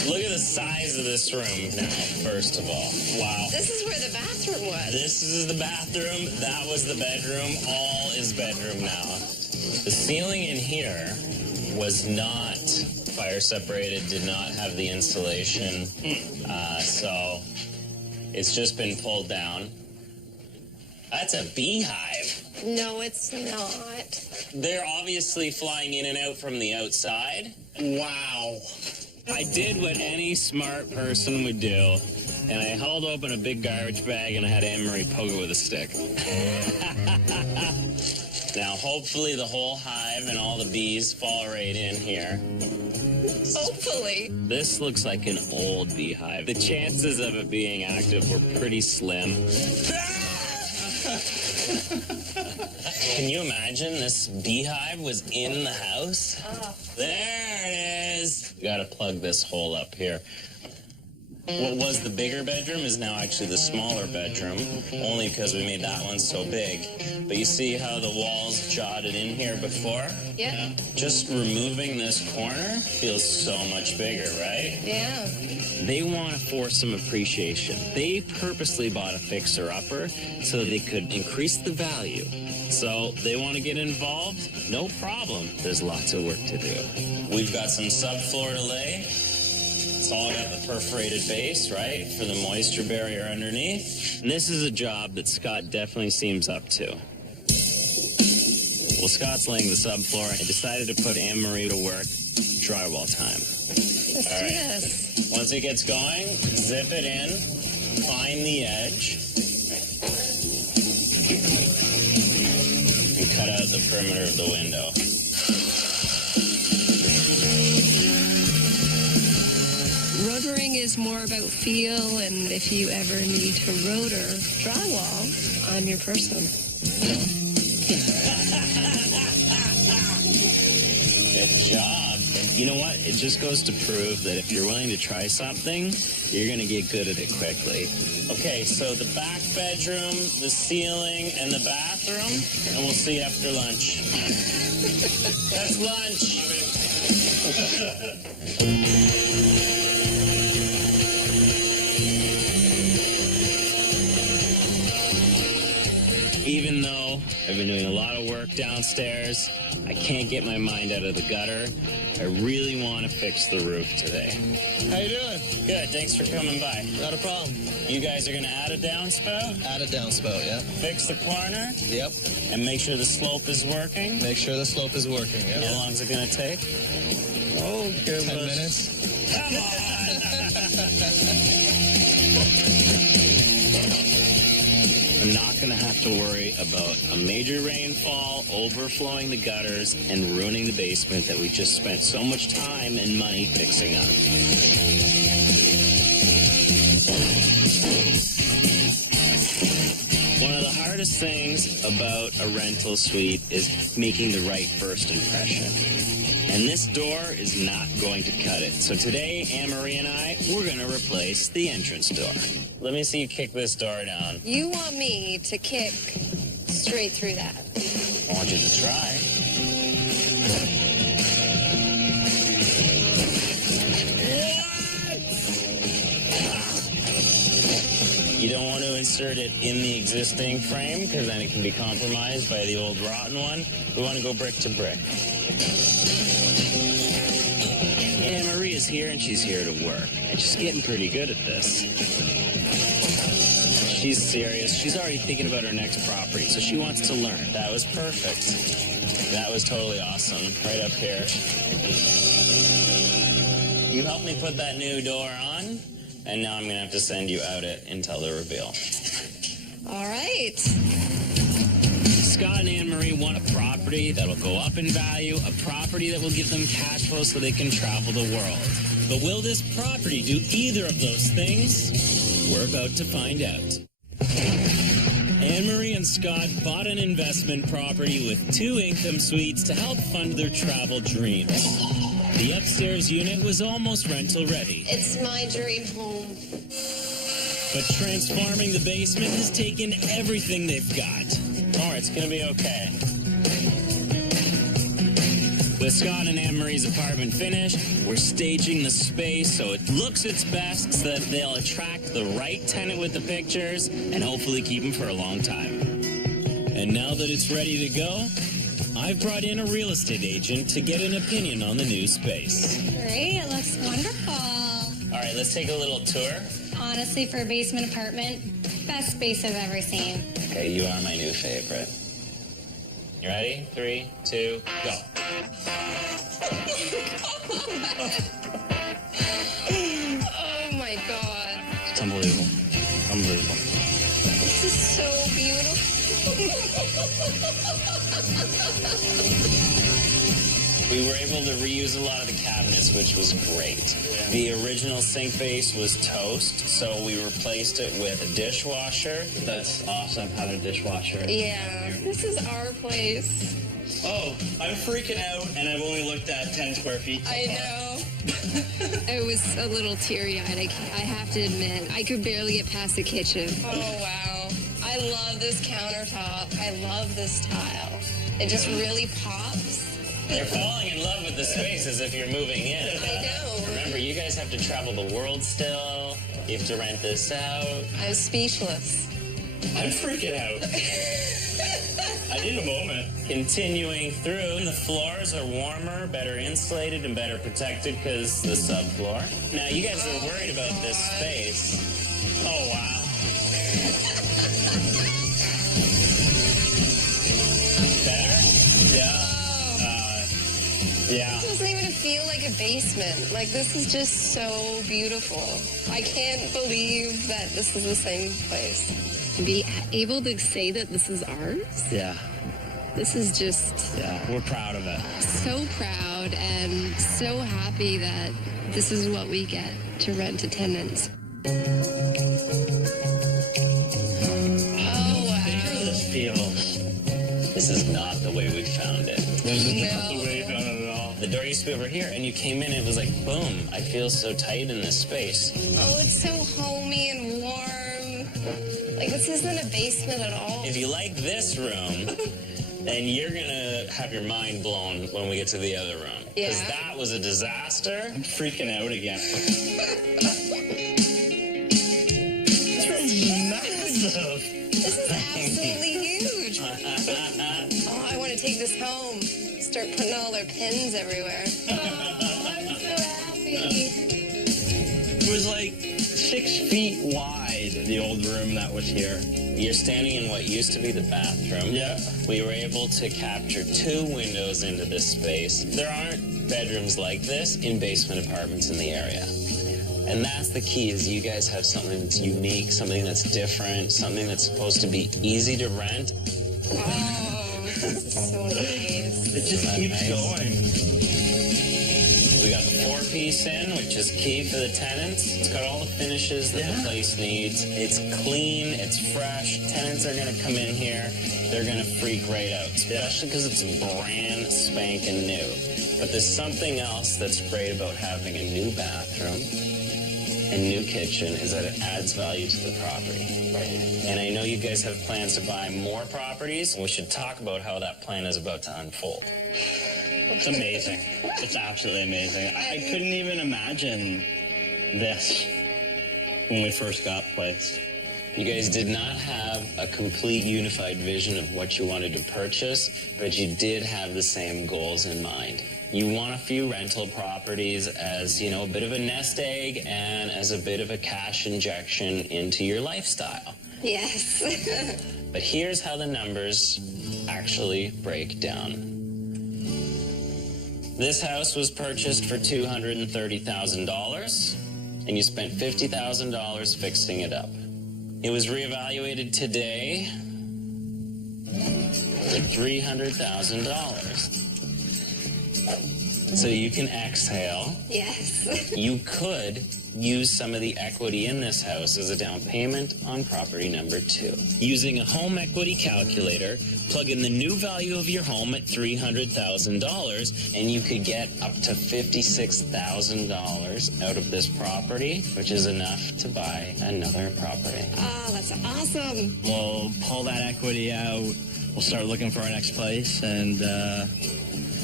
Look at the size of this room now, first of all. Wow. This is where the bathroom was. This is the bathroom. That was the bedroom. All is bedroom now. The ceiling in here was not fire separated, did not have the insulation. So it's just been pulled down. That's a beehive. No, it's not. They're obviously flying in and out from the outside. Wow. I did what any smart person would do, and I held open a big garbage bag and I had Anne-Marie poke it with a stick. Now, hopefully the whole hive and all the bees fall right in here. Hopefully. This looks like an old beehive. The chances of it being active were pretty slim. Can you imagine this beehive was in the house? Oh. There it is. We gotta plug this hole up here. What was the bigger bedroom is now actually the smaller bedroom, only because we made that one so big. But you see how the walls jotted in here before? Yeah. Just removing this corner feels so much bigger, right? Yeah. They want to force some appreciation. They purposely bought a fixer-upper so they could increase the value. So they want to get involved? No problem. There's lots of work to do. We've got some subfloor to lay. It's all got the perforated base, right, for the moisture barrier underneath. And this is a job that Scott definitely seems up to. Well, Scott's laying the subfloor and decided to put Anne-Marie to work. Drywall time. Let's do this. Once it gets going, zip it in, find the edge, and cut out the perimeter of the window. Rotoring is more about feel, and if you ever need to rotor drywall, I'm your person. Good job. You know what? It just goes to prove that if you're willing to try something, you're going to get good at it quickly. Okay, so the back bedroom, the ceiling, and the bathroom, and we'll see you after lunch. That's lunch. Even though I've been doing a lot of work downstairs, I can't get my mind out of the gutter. I really want to fix the roof today. How you doing? Good, thanks for coming by. Not a problem. You guys are going to add a downspout, Add a downspout, yeah. fix the corner, Yep. and make sure the slope is working. Make sure the slope is working, yeah. How long is it going to take? Oh, 10 minutes. Come on! I'm not going to have to worry about a major rainfall, overflowing the gutters, and ruining the basement that we just spent so much time and money fixing up. One of the hardest things about a rental suite is making the right first impression. And this door is not going to cut it. So today, Anne-Marie and I, we're going to replace the entrance door. Let me see you kick this door down. You want me to kick straight through that. I want you to try. You don't want to insert it in the existing frame because then it can be compromised by the old rotten one. We want to go brick to brick. Anne-Marie is here and she's here to work. And she's getting pretty good at this. She's serious. She's already thinking about her next property, so she wants to learn. That was perfect. That was totally awesome. Right up here. You helped me put that new door on, and now I'm going to have to send you out it until the reveal. All right. Scott and Anne-Marie want a property that'll go up in value, a property that will give them cash flow so they can travel the world. But will this property do either of those things? We're about to find out. Anne-Marie and Scott bought an investment property with 2 income suites to help fund their travel dreams. The upstairs unit was almost rental ready. It's my dream home. But transforming the basement has taken everything they've got. Don't worry, it's going to be okay. With Scott and Anne-Marie's apartment finished, we're staging the space so it looks its best so that they'll attract the right tenant with the pictures and hopefully keep them for a long time. And now that it's ready to go, I've brought in a real estate agent to get an opinion on the new space. Great, it looks wonderful. All right, let's take a little tour. Honestly, for a basement apartment, best space I've ever seen. Okay, you are my new favorite. You ready? 3, 2, go. Oh my God. It's unbelievable. Unbelievable. This is so beautiful. We were able to reuse a lot of the cabinets, which was great. The original sink base was toast, so we replaced it with a dishwasher. That's awesome, having a dishwasher. Yeah, this is our place. Oh, I'm freaking out, and I've only looked at 10 square feet. I know. I was a little teary-eyed, I have to admit. I could barely get past the kitchen. Oh, wow. I love this countertop. I love this tile. It just really pops. You're falling in love with the space as if you're moving in. I know. Remember, you guys have to travel the world still. You have to rent this out. I'm speechless. I'm freaking out. I need a moment. Continuing through, the floors are warmer, better insulated, and better protected because the subfloor. Now, you guys are worried about this space. Oh, wow. Better? Yeah. Yeah. This doesn't even feel like a basement. Like, this is just so beautiful. I can't believe that this is the same place. To be able to say that this is ours, Yeah. this is just Yeah. We're proud of it. so proud and so happy that this is what we get to rent to tenants. Oh, wow. This feels. This is not the way we found it. This is No. not the way we found it at all. The door used to be over here, and you came in, and it was like, boom, I feel so tight in this space. Oh, it's so homey and warm. Like, this isn't a basement at all. If you like this room, then you're gonna have your mind blown when we get to the other room. Because Yeah. that was a disaster. I'm freaking out again. This room's massive. This is absolutely huge. Oh, I want to take this home. Start putting all their pins everywhere. Oh, I'm so happy. It was like 6 feet wide, the old room that was here. You're standing in what used to be the bathroom. Yeah. We were able to capture 2 windows into this space. There aren't bedrooms like this in basement apartments in the area. And that's the key, is you guys have something that's unique, something that's different, something that's supposed to be easy to rent. Oh, this is so nice. It just keeps Nice. going. We got the 4-piece in, which is key for the tenants. It's got all the finishes that the place needs. It's clean, it's fresh. Tenants are gonna come in here, they're gonna freak right out, especially because it's brand spanking new. But there's something else that's great about having a new bathroom and new kitchen, is that it adds value to the property. And I know you guys have plans to buy more properties. We should talk about how that plan is about to unfold. It's amazing. It's absolutely amazing. I couldn't even imagine this when we first got the place. You guys did not have a complete unified vision of what you wanted to purchase, but you did have the same goals in mind. You want a few rental properties as, you know, a bit of a nest egg and as a bit of a cash injection into your lifestyle. Yes. But here's how the numbers actually break down. This house was purchased for $230,000, and you spent $50,000 fixing it up. It was reevaluated today for $300,000. So you can exhale. Yes. You could use some of the equity in this house as a down payment on property number 2. Using a home equity calculator, plug in the new value of your home at $300,000. And you could get up to $56,000 out of this property, which is enough to buy another property. Oh, that's awesome. We'll pull that equity out. We'll start looking for our next place, and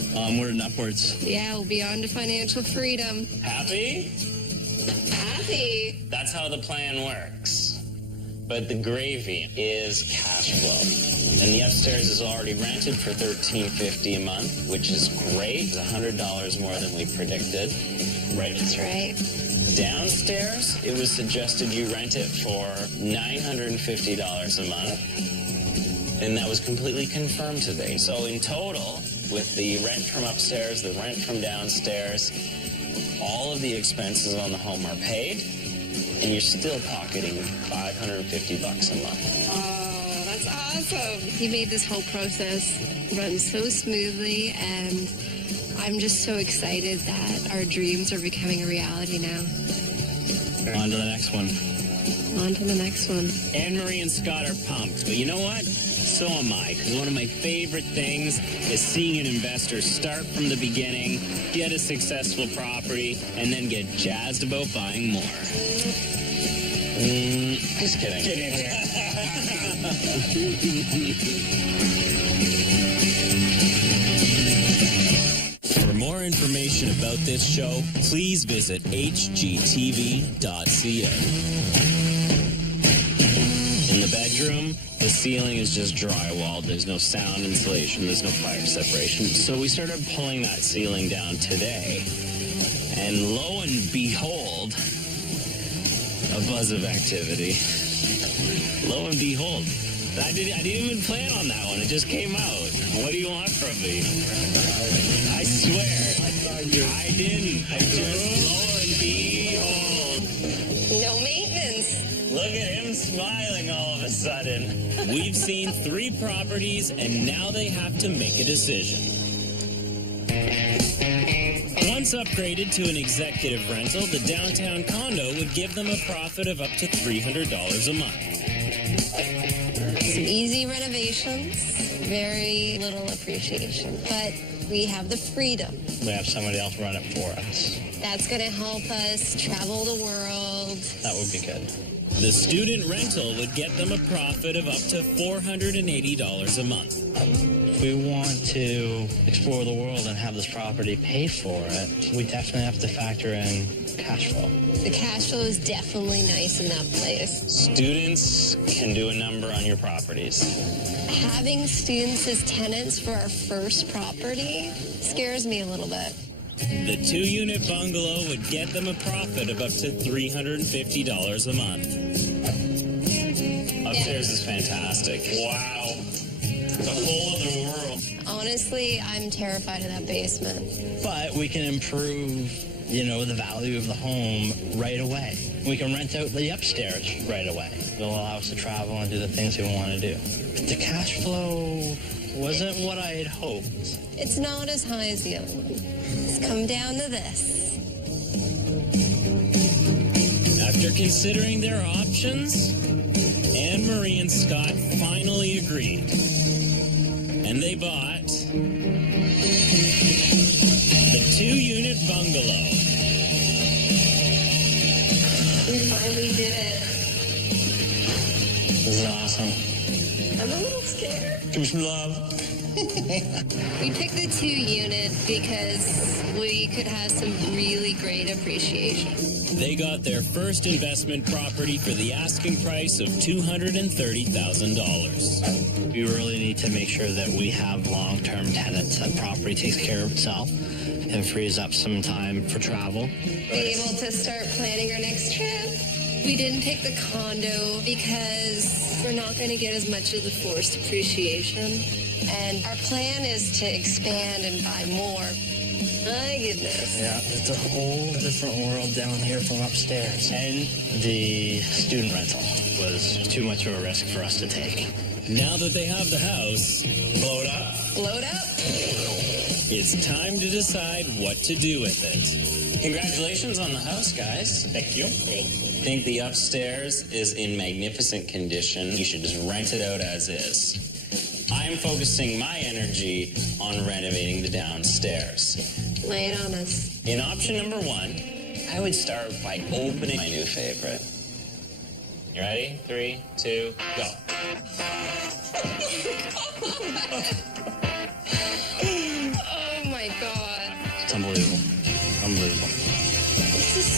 Onward and upwards. Yeah, we'll be on to financial freedom. Happy? Happy. That's how the plan works. But the gravy is cash flow. And the upstairs is already rented for $13.50 a month, which is great. It's $100 more than we predicted. Right. That's right. Downstairs, it was suggested you rent it for $950 a month. And that was completely confirmed today. So in total, with the rent from upstairs, the rent from downstairs, all of the expenses on the home are paid, and you're still pocketing $550 a month. Oh, that's awesome. He made this whole process run so smoothly, and I'm just so excited that our dreams are becoming a reality now. On to the next one. On to the next one. Anne-Marie and Scott are pumped, but you know what? So am I, because one of my favorite things is seeing an investor start from the beginning, get a successful property, and then get jazzed about buying more. Just kidding. Get in here. For more information about this show, please visit hgtv.ca. In the bedroom, the ceiling is just drywall. There's no sound insulation. There's no fire separation. So we started pulling that ceiling down today. And lo and behold, a buzz of activity. Lo and behold. I didn't even plan on that one. It just came out. What do you want from me? I swear. I didn't. I just, lo and behold. No maintenance. Look at him smiling all of a sudden. We've seen 3 properties, and now they have to make a decision. Once upgraded to an executive rental, the downtown condo would give them a profit of up to $300 a month. Some easy renovations, very little appreciation, but we have the freedom. We have somebody else run it for us. That's going to help us travel the world. That would be good. The student rental would get them a profit of up to $480 a month. If we want to explore the world and have this property pay for it, we definitely have to factor in cash flow. The cash flow is definitely nice in that place. Students can do a number on your properties. Having students as tenants for our first property scares me a little bit. The 2-unit bungalow would get them a profit of up to $350 a month. Upstairs is fantastic. Wow. It's a whole other world. Honestly, I'm terrified of that basement. But we can improve, the value of the home right away. We can rent out the upstairs right away. It'll allow us to travel and do the things we want to do. The cash flow wasn't what I had hoped. It's not as high as the other one. It's come down to this. After considering their options, Anne-Marie and Scott finally agreed. And they bought the 2-unit bungalow. We finally did it. This is awesome. I'm a little scared. Give me some love. We picked the 2-unit because we could have some really great appreciation. They got their first investment property for the asking price of $230,000. We really need to make sure that we have long-term tenants. That property takes care of itself and frees up some time for travel. Be able to start planning our next trip. We didn't pick the condo because we're not going to get as much of the forced appreciation. And our plan is to expand and buy more. My goodness. Yeah, it's a whole different world down here from upstairs. And the student rental was too much of a risk for us to take. Now that they have the house, Blow it up. Blow it up. it's time to decide what to do with it. Congratulations on the house, guys. Thank you. I think the upstairs is in magnificent condition. You should just rent it out as is. I'm focusing my energy on renovating the downstairs. Lay it on us. In option number 1, I would start by opening my new favorite. You ready? 3, 2, go. Oh my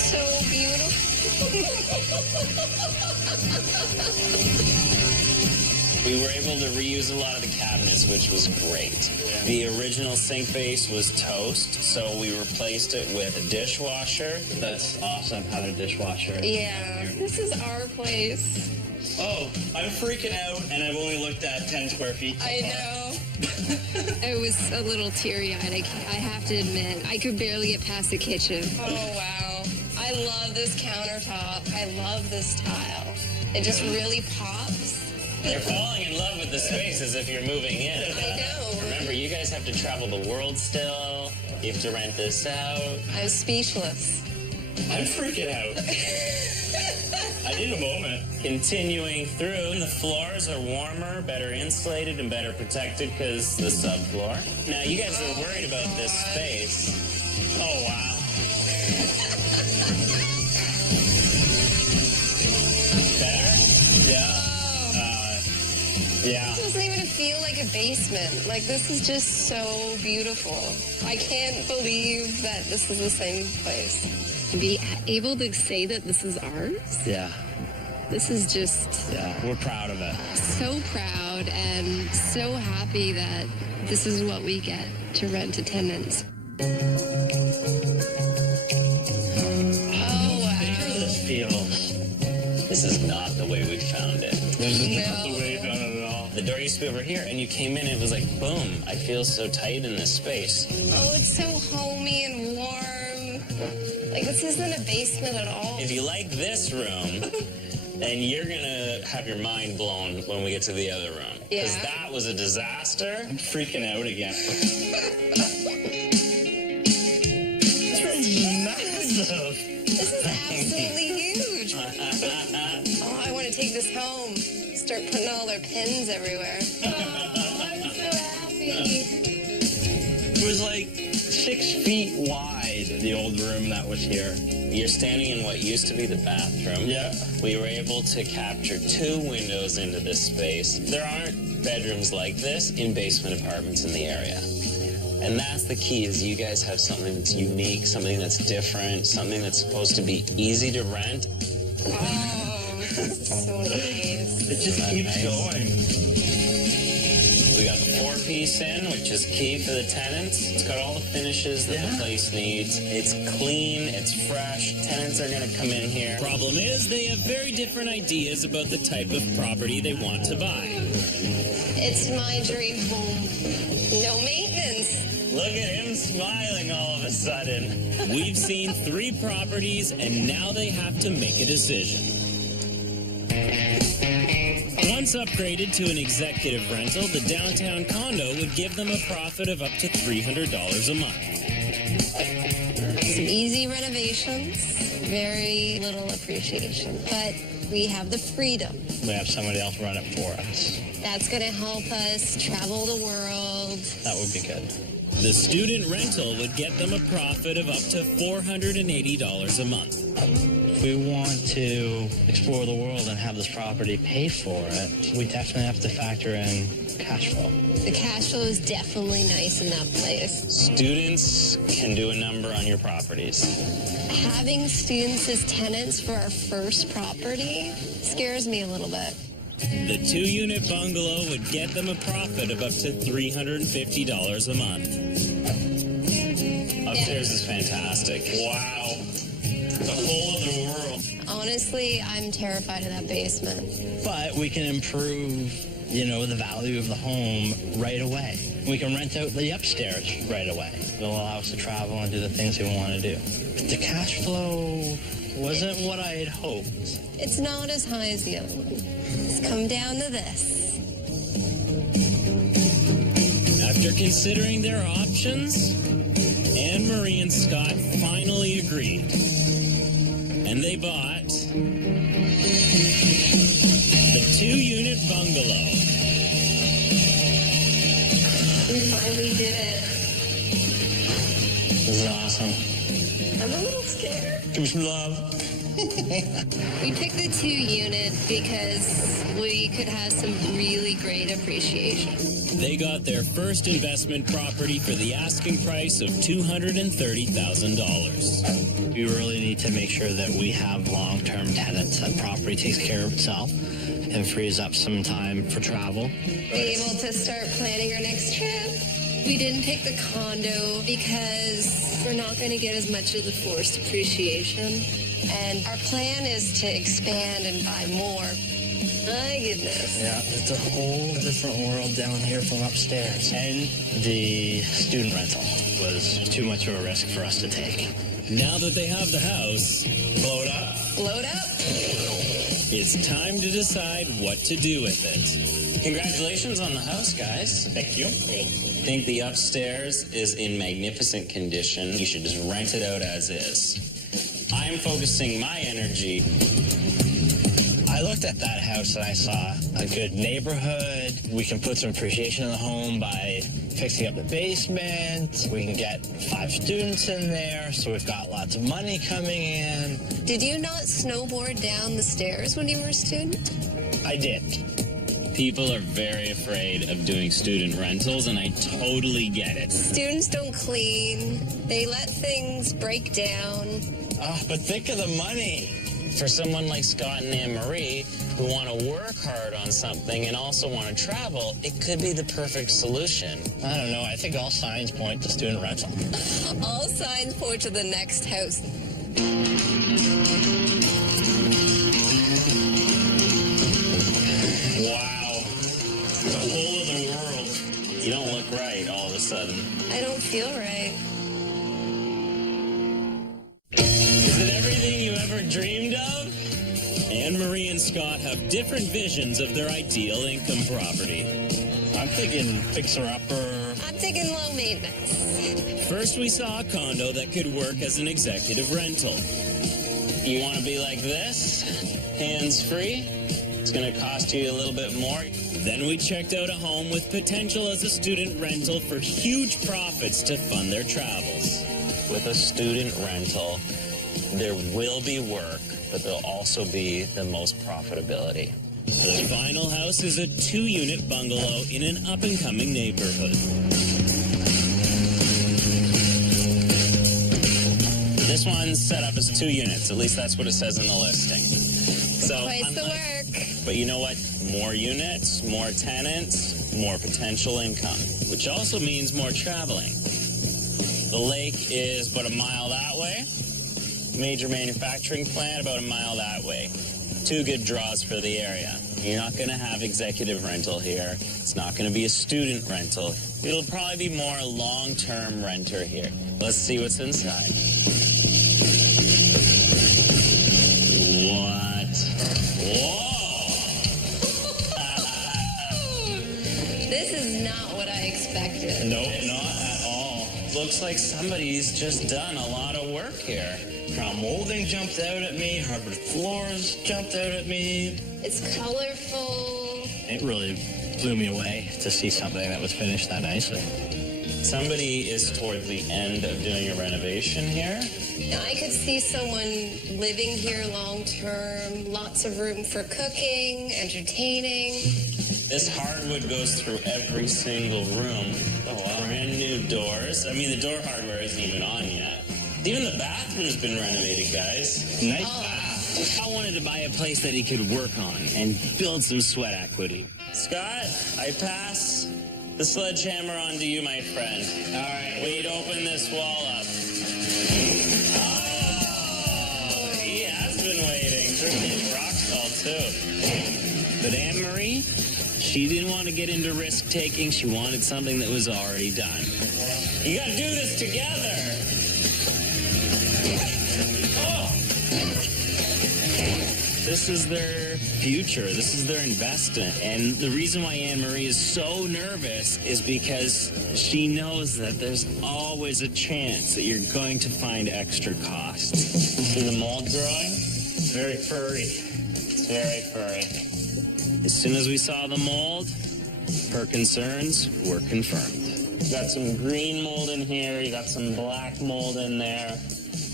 so beautiful. We were able to reuse a lot of the cabinets, which was great. The original sink base was toast, so we replaced it with a dishwasher. That's awesome, having a dishwasher. Yeah, this is our place. Oh, I'm freaking out, and I've only looked at 10 square feet. I know. I was a little teary-eyed, I have to admit. I could barely get past the kitchen. Oh, wow. I love this countertop. I love this tile. It just really pops. You're falling in love with the space as if you're moving in. I know. Remember, you guys have to travel the world still. You have to rent this out. I'm speechless. I'm freaking out. I need a moment. Continuing through, the floors are warmer, better insulated, and better protected because the subfloor. Now, you guys are worried about this space. Oh, wow. Better? Yeah. Yeah. It doesn't even feel like a basement. Like, this is just so beautiful. I can't believe that this is the same place. To be able to say that this is ours, Yeah. this is just Yeah. We're proud of it. so proud and so happy that this is what we get to rent to tenants. Oh, wow. This feels. This is not the way we found it. This is No. not the way you found it at all. The door used to be over here, and you came in, and it was like, boom, I feel so tight in this space. Oh, it's so homey and warm. Like, this isn't a basement at all. If you like this room, then you're gonna have your mind blown when we get to the other room. Because Yeah. that was a disaster. I'm freaking out again. This room's massive. This is absolutely huge. Oh, I want to take this home. Start putting all their pins everywhere. Oh, I'm so happy. It was like 6 feet wide, the old room that was here. You're standing in what used to be the bathroom. Yeah. We were able to capture 2 windows into this space. There aren't bedrooms like this in basement apartments in the area. And that's the key, is you guys have something that's unique, something that's different, something that's supposed to be easy to rent. Oh, this is so nice. It just keeps going. We got the 4-piece in, which is key for the tenants. It's got all the finishes that the place needs. It's clean, it's fresh. Tenants are going to come in here. Problem is, they have very different ideas about the type of property they want to buy. It's my dream home. No maintenance. Look at him smiling all of a sudden. We've seen 3 properties, and now they have to make a decision. Once upgraded to an executive rental, the downtown condo would give them a profit of up to $300 a month. Some easy renovations, very little appreciation. But we have the freedom. We have somebody else run it for us. That's going to help us travel the world. That would be good. The student rental would get them a profit of up to $480 a month. If we want to explore the world and have this property pay for it, we definitely have to factor in cash flow. The cash flow is definitely nice in that place. Students can do a number on your properties. Having students as tenants for our first property scares me a little bit. The 2-unit bungalow would get them a profit of up to $350 a month. Upstairs is fantastic. Wow. It's a whole other world. Honestly, I'm terrified of that basement. But we can improve, the value of the home right away. We can rent out the upstairs right away. It'll allow us to travel and do the things we want to do. But the cash flow wasn't what I had hoped. It's not as high as the other one. It's come down to this. After considering their options, Anne Marie and Scott finally agreed. And they bought the 2-unit bungalow. We finally did it. This is awesome. I'm a little scared. Give me some love. We picked the 2-unit because we could have some really great appreciation. They got their first investment property for the asking price of $230,000. We really need to make sure that we have long-term tenants. That property takes care of itself and frees up some time for travel. Be able to start planning our next trip. We didn't pick the condo because we're not going to get as much of the forced appreciation. And our plan is to expand and buy more. My goodness. Yeah, it's a whole different world down here from upstairs. And the student rental was too much of a risk for us to take. Now that they have the house, Blow it up. Blow it up. it's time to decide what to do with it. Congratulations on the house, guys. Thank you. I think the upstairs is in magnificent condition. You should just rent it out as is. I'm focusing my energy. I looked at that house and I saw a good neighborhood. We can put some appreciation in the home by fixing up the basement. We can get 5 students in there, so we've got lots of money coming in. Did you not snowboard down the stairs when you were a student? I did. People are very afraid of doing student rentals, and I totally get it. Students don't clean. They let things break down. Oh, but think of the money. For someone like Scott and Anne-Marie who want to work hard on something and also want to travel, it could be the perfect solution. I don't know. I think all signs point to student rental. All signs point to the next house. Wow. The whole of the world. You don't look right all of a sudden. I don't feel right. Is it everything you ever dreamed of? Anne-Marie and Scott have different visions of their ideal income property. I'm thinking fixer-upper. I'm thinking low maintenance. First, we saw a condo that could work as an executive rental. You want to be like this? Hands-free? It's going to cost you a little bit more. Then we checked out a home with potential as a student rental for huge profits to fund their travels. With a student rental, there will be work, but there'll also be the most profitability. The final house is a 2-unit bungalow in an up-and-coming neighborhood. This one's set up as 2 units. At least that's what it says in the listing. So, Twice the work. but you know what? More units, more tenants, more potential income, which also means more traveling. The lake is about a mile that way. Major manufacturing plant about a mile that way. 2 good draws for the area. You're not going to have executive rental here. It's not going to be a student rental. It'll probably be more a long-term renter here. Let's see what's inside. What? Whoa! This is not what I expected. No, not at all. Looks like somebody's just done a lot of work here. Molding jumped out at me. Hardwood floors jumped out at me. It's colorful. It really blew me away to see something that was finished that nicely. Somebody is toward the end of doing a renovation here. I could see someone living here long term, lots of room for cooking, entertaining. This hardwood goes through every single room. Oh, wow. Brand new doors. I mean, the door hardware isn't even on yet. Even the bathroom's been renovated, guys. Nice bath. I wanted to buy a place that he could work on and build some sweat equity. Scott, I pass the sledgehammer on to you, my friend. All right. We'd open this wall up. Oh, he has been waiting. Rock salt, too. But Anne-Marie, she didn't want to get into risk-taking. She wanted something that was already done. You got to do this together. This is their future. This is their investment. And the reason why Anne-Marie is so nervous is because she knows that there's always a chance that you're going to find extra costs. See the mold growing? Very furry. It's very furry. As soon as we saw the mold, her concerns were confirmed. You got some green mold in here. You got some black mold in there.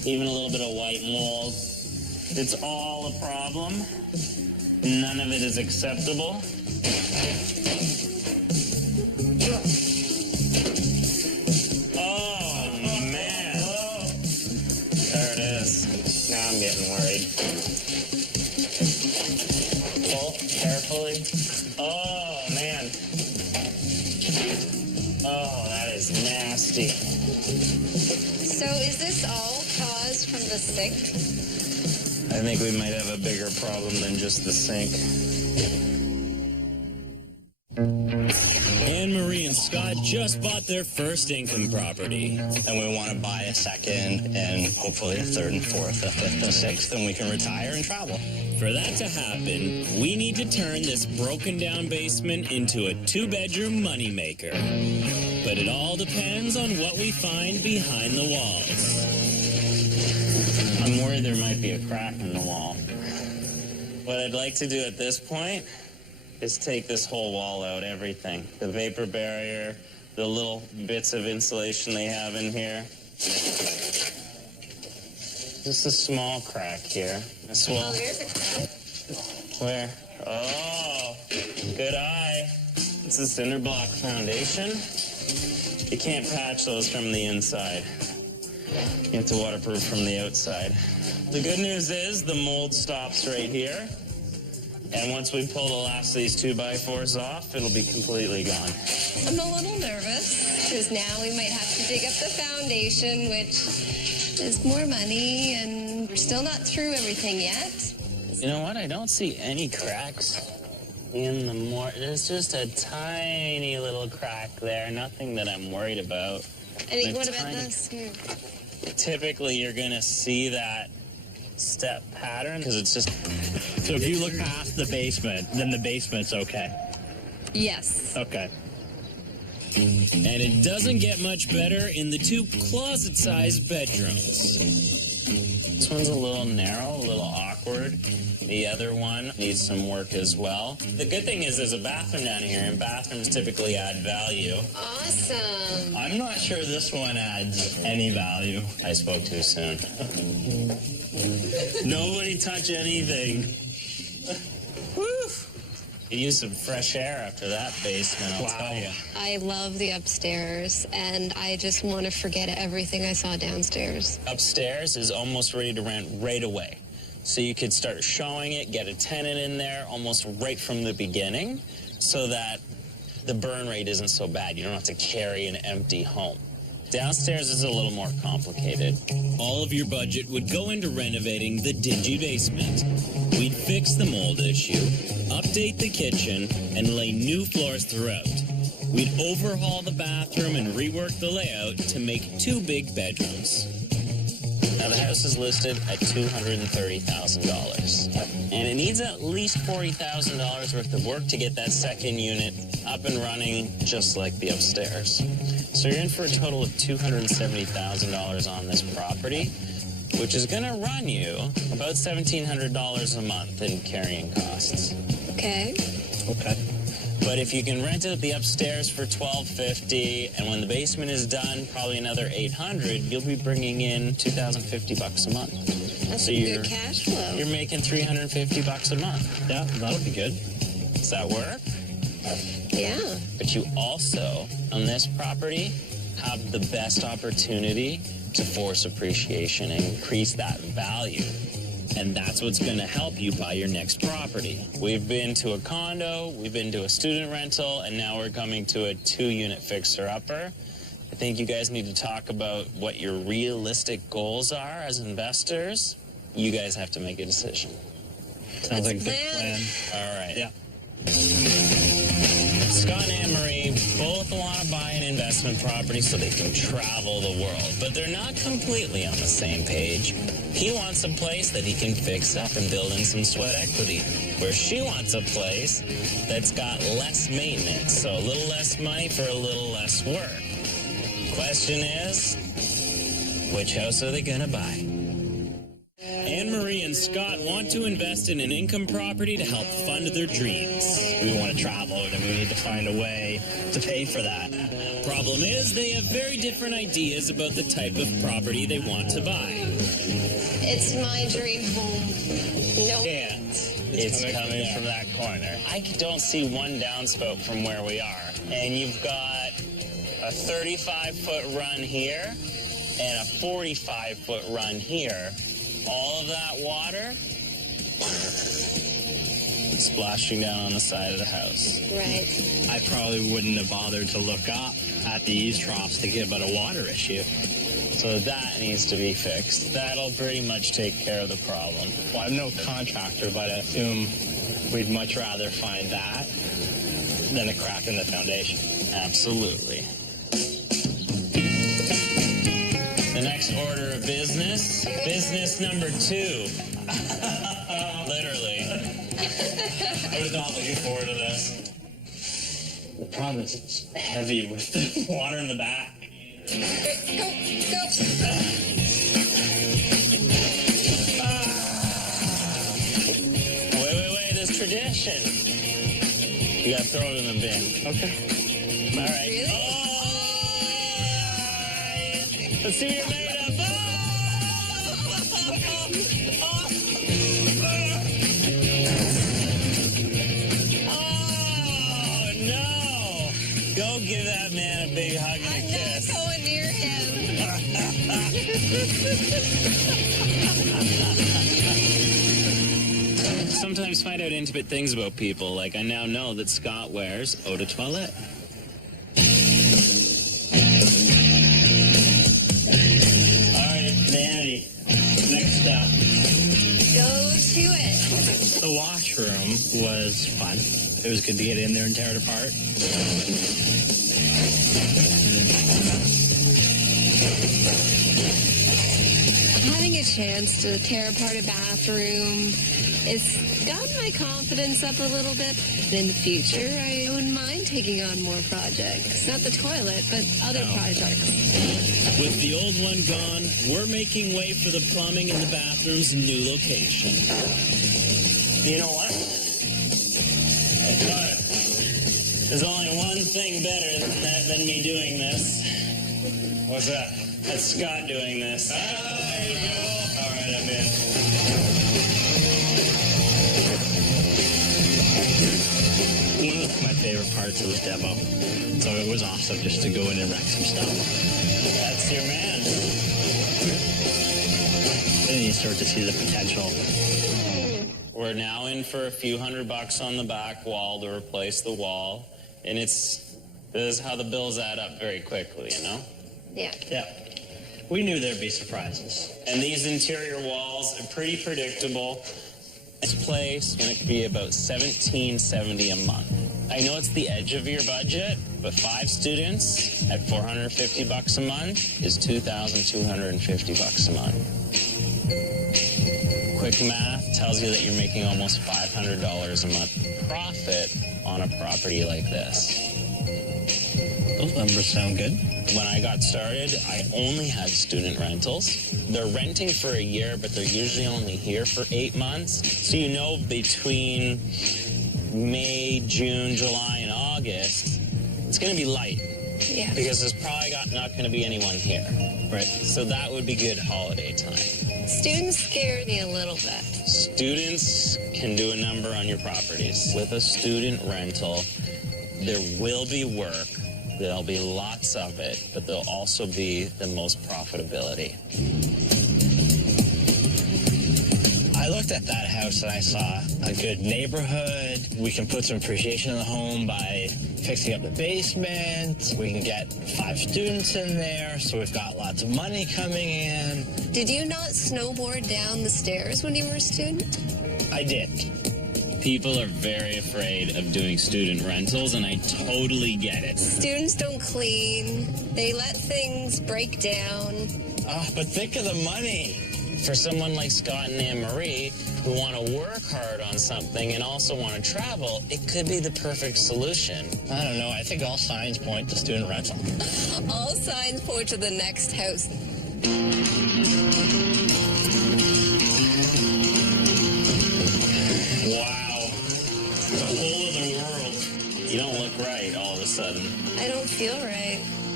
even a little bit of white mold. It's all a problem. None of it is acceptable. Oh, man. There it is. Now I'm getting worried. Pull carefully. Oh, man. Oh, that is nasty. So is this all caused from the sink? I think we might have a bigger problem than just the sink. Anne Marie and Scott just bought their first income property. And we want to buy a second and hopefully a third and fourth, a fifth and sixth, and we can retire and travel. For that to happen, we need to turn this broken down basement into a 2-bedroom moneymaker. But it all depends on what we find behind the walls. I'm worried there might be a crack in the wall. What I'd like to do at this point is take this whole wall out, everything. The vapor barrier, the little bits of insulation they have in here. Just a small crack here. Oh, there's a crack. Where? Oh, good eye. It's a cinder block foundation. You can't patch those from the inside. You have to waterproof from the outside. The good news is the mold stops right here. And once we pull the last of these 2x4s off, it'll be completely gone. I'm a little nervous because now we might have to dig up the foundation, which is more money, and we're still not through everything yet. You know what? I don't see any cracks in the There's just a tiny little crack there. Nothing that I'm worried about. What about this here? Typically, you're going to see that step pattern because it's just... So if you look past the basement, then the basement's okay. Yes. Okay. And it doesn't get much better in the 2 closet-sized bedrooms. This one's a little narrow, a little awkward. The other one needs some work as well. The good thing is there's a bathroom down here, and bathrooms typically add value. Awesome. I'm not sure this one adds any value. I spoke too soon. Nobody touch anything. Woo! You use some fresh air after that basement, I'll tell you. I love the upstairs, and I just want to forget everything I saw downstairs. Upstairs is almost ready to rent right away. So you could start showing it, get a tenant in there almost right from the beginning so that the burn rate isn't so bad. You don't have to carry an empty home. Downstairs is a little more complicated. All of your budget would go into renovating the dingy basement. We'd fix the mold issue, update the kitchen, and lay new floors throughout. We'd overhaul the bathroom and rework the layout to make 2 big bedrooms. Now, the house is listed at $230,000. And it needs at least $40,000 worth of work to get that second unit up and running just like the upstairs. So you're in for a total of $270,000 on this property, which is going to run you about $1,700 a month in carrying costs. Okay. Okay. But if you can rent it at the upstairs for $1,250, and when the basement is done, probably another $800, you'll be bringing in $2,050 a month. That's So good cash flow. You're making $350 a month. Yeah, that'll be good. Does that work? Yeah. But you also, on this property, have the best opportunity to force appreciation and increase that value. And that's what's going to help you buy your next property. We've been to a condo, we've been to a student rental, and now we're coming to a 2-unit fixer-upper. I think you guys need to talk about what your realistic goals are as investors. You guys have to make a decision. Sounds like a good plan. All right. Yeah. Scott and Anne-Marie both want to buy an investment property so they can travel the world, but they're not completely on the same page. He wants a place that he can fix up and build in some sweat equity, where she wants a place that's got less maintenance, so a little less money for a little less work. Question is, which house are they going to buy? Anne-Marie and Scott want to invest in an income property to help fund their dreams. We want to travel, and we need to find a way to pay for that. Problem is, they have very different ideas about the type of property they want to buy. It's my dream home. No. It's coming from that corner. I don't see one downspout from where we are. And you've got a 35-foot run here and a 45-foot run here. All of that water splashing down on the side of the house. Right. I probably wouldn't have bothered to look up at the eaves troughs to get about a water issue. So that needs to be fixed. That'll pretty much take care of the problem. Well, I'm no contractor, but I assume we'd much rather find that than a crack in the foundation. Absolutely. The next order of business number 2. Literally. I was not looking forward to this. The problem is it's heavy with the water in the back. Go. Wait, there's tradition. You gotta throw it in the bin. Okay. All right. Really? Oh! Let's see what you're made of. Oh, no. Go give that man a big hug and a kiss. I'm not going near him. Sometimes find out intimate things about people, like I now know that Scott wears eau de toilette. All right, Vanity. Next step. Go to it. The washroom was fun. It was good to get in there and tear it apart. Having a chance to tear apart a bathroom has gotten my confidence up a little bit. In the future, I wouldn't mind taking on more projects. Not the toilet, but other projects. With the old one gone, we're making way for the plumbing in the bathroom's new location. You know what? There's only one thing better than me doing this. What's that? That's Scott doing this. There you go. All right, I'm in. One of my favorite parts of the demo. So it was awesome just to go in and wreck some stuff. That's your man. Then you start to see the potential. We're now in for a few $100 on the back wall to replace the wall. And this is how the bills add up very quickly, you know? Yeah. Yeah. We knew there'd be surprises. And these interior walls are pretty predictable. This place is going to be about $17.70 a month. I know it's the edge of your budget, but 5 students at $450 a month is $2,250 a month. Quick math tells you that you're making almost $500 a month profit on a property like this. Those numbers sound good. When I got started, I only had student rentals. They're renting for a year, but they're usually only here for 8 months. So you know between May, June, July, and August, it's going to be light. Yeah. Because there's probably not going to be anyone here. Right. So that would be good holiday time. Students scare me a little bit. Students can do a number on your properties. With a student rental, there will be work. There'll be lots of it, but there'll also be the most profitability. I looked at that house and I saw a good neighborhood. We can put some appreciation in the home by fixing up the basement. We can get 5 students in there, so we've got lots of money coming in. Did you not snowboard down the stairs when you were a student? I did. People are very afraid of doing student rentals, and I totally get it. Students don't clean. They let things break down. But think of the money. For someone like Scott and Anne-Marie who want to work hard on something and also want to travel, it could be the perfect solution. I don't know. I think all signs point to student rental. All signs point to the next house. Wow. The whole of the world. You don't look right all of a sudden. I don't feel right.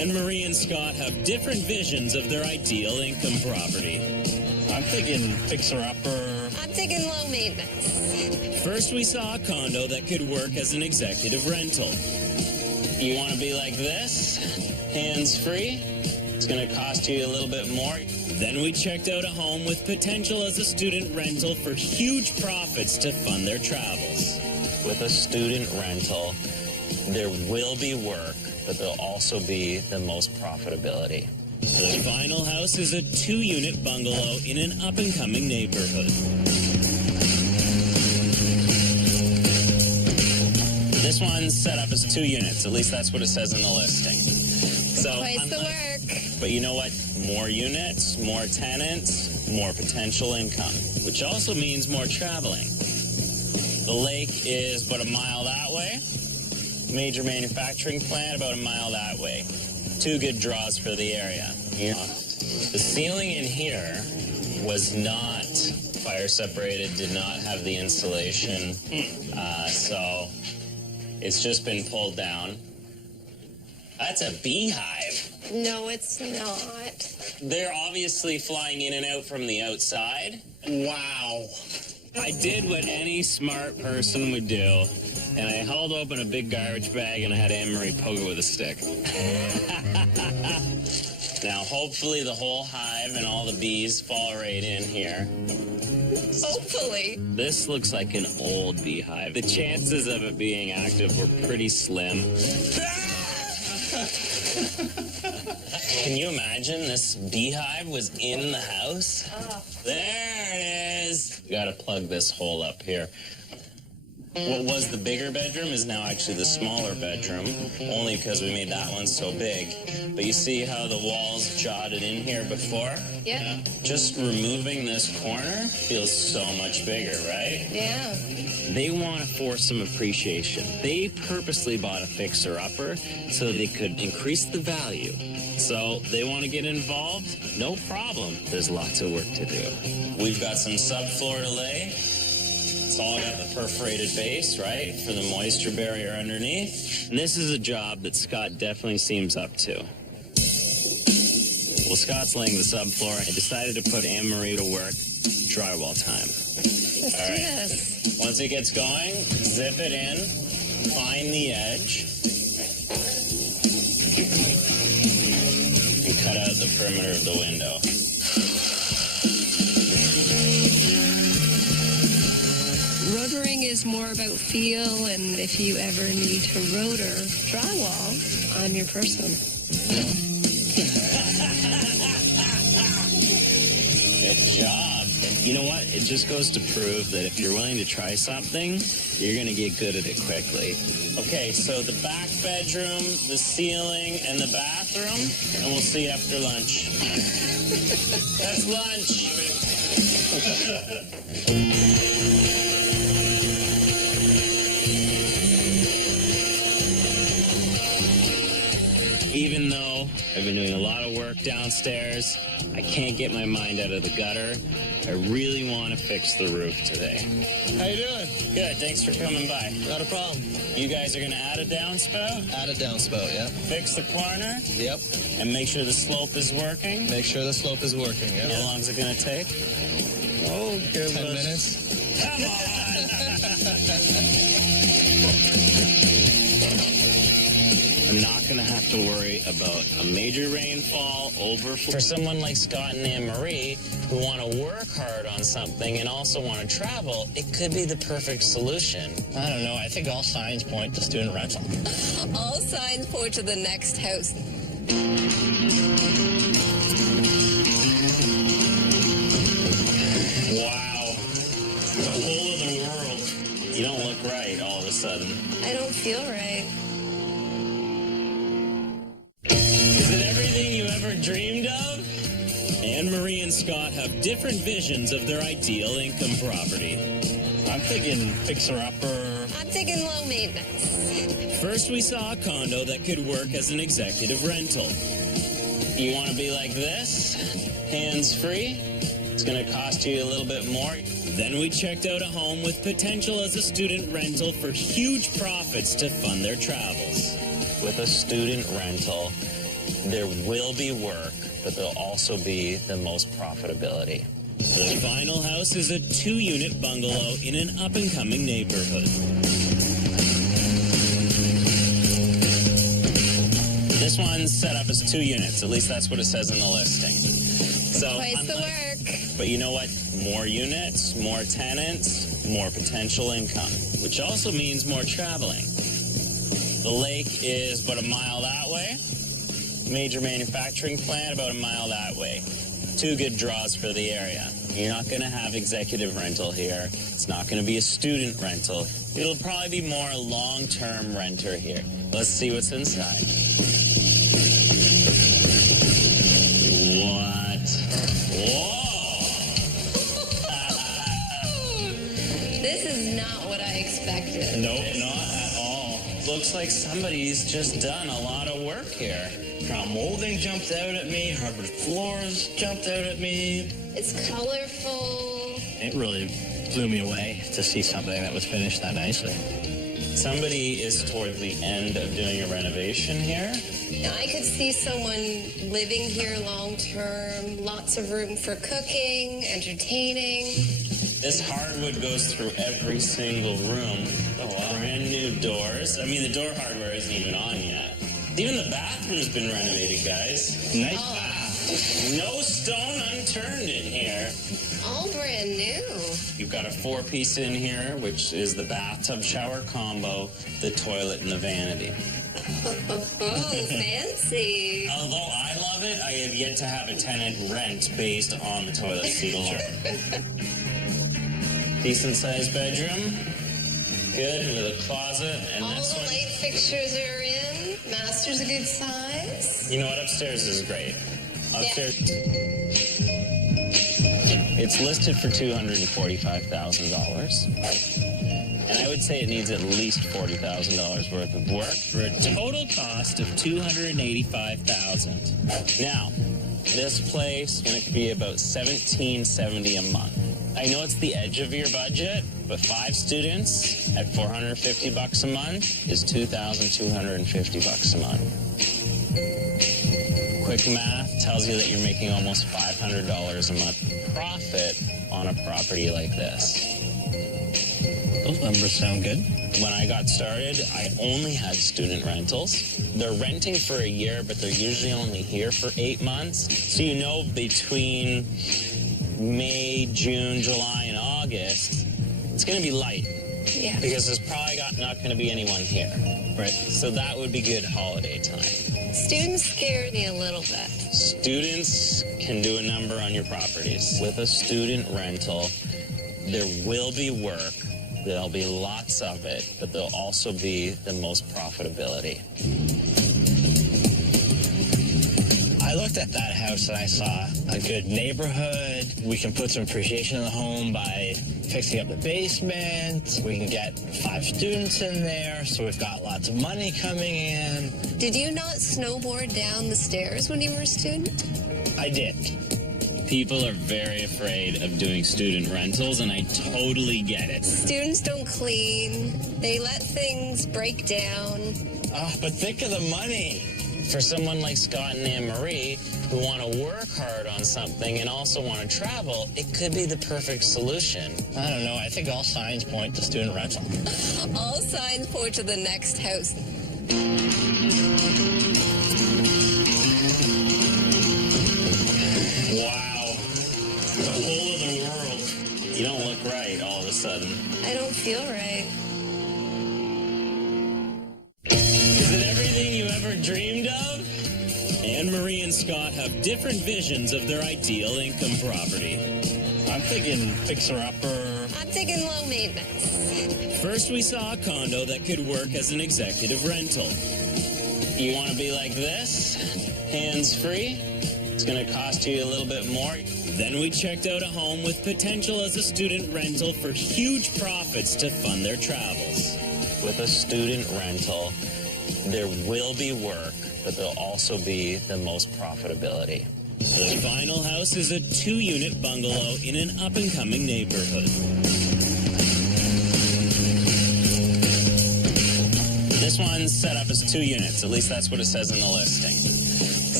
Marie and Scott have different visions of their ideal income property. I'm thinking fixer-upper. I'm thinking low maintenance. First, we saw a condo that could work as an executive rental. You want to be like this? Hands-free? It's going to cost you a little bit more. Then we checked out a home with potential as a student rental for huge profits to fund their travels. With a student rental, there will be work, but there'll also be the most profitability. The final house is a 2-unit bungalow in an up-and-coming neighborhood. This one's set up as 2 units. At least that's what it says in the listing. So, Twice the work. but you know what? More units, more tenants, more potential income. Which also means more traveling. The lake is about a mile that way. Major manufacturing plant about a mile that way. 2 good draws for the area. The ceiling in here was not fire separated, did not have the insulation. So it's just been pulled down. That's a beehive. No, it's not. They're obviously flying in and out from the outside. Wow. I did what any smart person would do, and I held open a big garbage bag and I had Anne-Marie poke it with a stick. Now, hopefully the whole hive and all the bees fall right in here. Hopefully. This looks like an old beehive. The chances of it being active were pretty slim. Can you imagine this beehive was in the house? There it is. We gotta plug this hole up here. What was the bigger bedroom is now actually the smaller bedroom, only because we made that one so big. But you see how the walls jotted in here before? Yeah. Just removing this corner feels so much bigger, right? Yeah. They want to force some appreciation. They purposely bought a fixer-upper so they could increase the value. So they want to get involved? No problem. There's lots of work to do. We've got some subfloor to lay. It's all got the perforated base, right, for the moisture barrier underneath. And this is a job that Scott definitely seems up to. While Scott's laying the subfloor, I decided to put Anne-Marie to work. Drywall time. Let's do this. Once it gets going, zip it in, find the edge, and cut out the perimeter of the window. Rotoring is more about feel, and if you ever need to rotor drywall, I'm your person. Good job. You know what? It just goes to prove that if you're willing to try something, you're going to get good at it quickly. Okay, so the back bedroom, the ceiling, and the bathroom, and we'll see you after lunch. That's lunch. Even though I've been doing a lot of work downstairs, I can't get my mind out of the gutter. I really want to fix the roof today. How you doing? Good, thanks for coming by. Not a problem. You guys are gonna add a downspout, Add a downspout, yeah. fix the corner, Yep. and make sure the slope is working. Make sure the slope is working, yeah. How long is it gonna take? Oh, give 10 us- minutes. Come on! I'm not going to have to worry about a major rainfall, overflow. For someone like Scott and Anne-Marie who want to work hard on something and also want to travel, it could be the perfect solution. I don't know. I think all signs point to student rental. All signs point to the next house. Wow. The whole of the world. You don't look right all of a sudden. I don't feel right. Is it everything you ever dreamed of? Anne-Marie and Scott have different visions of their ideal income property. I'm thinking fixer-upper. I'm thinking low maintenance. First, we saw a condo that could work as an executive rental. You want to be like this? Hands-free? It's going to cost you a little bit more. Then we checked out a home with potential as a student rental for huge profits to fund their travels. With a student rental, There will be work, but there'll also be the most profitability. The final house is a 2-unit bungalow in an up-and-coming neighborhood. This one's set up as 2 units. At least that's what it says in the listing. So, Twice the work. but you know what? More units, more tenants, more potential income, which also means more traveling. The lake is about a mile that way. Major manufacturing plant about a mile that way. 2 good draws for the area. You're not going to have executive rental here. It's not going to be a student rental. It'll probably be more a long-term renter here. Let's see what's inside. What? Whoa! This is not what I expected. Nope, not at all. Looks like somebody's just done a lot of work here. Ground molding jumped out at me. Hardwood floors jumped out at me. It's colorful. It really blew me away to see something that was finished that nicely. Somebody is toward the end of doing a renovation here. I could see someone living here long term, lots of room for cooking, entertaining. This hardwood goes through every single room. Oh, wow. Brand new doors. I mean, the door hardware isn't even on yet. Even the bathroom's been renovated, guys. Nice bath. No stone unturned in here. All brand new. You've got a 4-piece in here, which is the bathtub shower combo, the toilet, and the vanity. Oh, fancy. Although I love it, I have yet to have a tenant rent based on the toilet seat alone. Decent sized bedroom. Good, with a closet. And All this the one. light fixtures are in. Master's a good size. You know what? Upstairs is great. Upstairs. It's listed for $245,000. And I would say it needs at least $40,000 worth of work. For a total cost of $285,000. Now, this place is going to be about $1,770 a month. I know it's the edge of your budget, but 5 students at $450 a month is $2,250 a month. Quick math tells you that you're making almost $500 a month profit on a property like this. Those numbers sound good. When I got started, I only had student rentals. They're renting for a year, but they're usually only here for 8 months. So you know between May, June, July, and August, it's going to be light. Yeah. Because there's probably not going to be anyone here. Right. So that would be good holiday time. Students scare me a little bit. Students can do a number on your properties. With a student rental, there will be work. There'll be lots of it, but there'll also be the most profitability. I looked at that house and I saw a good neighborhood. We can put some appreciation in the home by fixing up the basement. We can get 5 students in there, so we've got lots of money coming in. Did you not snowboard down the stairs when you were a student? I did. People are very afraid of doing student rentals, and I totally get it. Students don't clean. They let things break down. Oh, but think of the money. For someone like Scott and Anne-Marie who want to work hard on something and also want to travel, it could be the perfect solution. I don't know. I think all signs point to student rental. All signs point to the next house. Wow. The whole of the world. You don't look right all of a sudden. I don't feel right. Is it everything you ever dreamed of? Anne-Marie and Scott have different visions of their ideal income property. I'm thinking fixer-upper. I'm thinking low maintenance. First, we saw a condo that could work as an executive rental. You want to be like this? Hands-free? It's going to cost you a little bit more. Then we checked out a home with potential as a student rental for huge profits to fund their travels. With a student rental, there will be work, but there'll also be the most profitability. The final house is a 2-unit bungalow in an up-and-coming neighborhood. This one's set up as 2 units. At least that's what it says in the listing. So,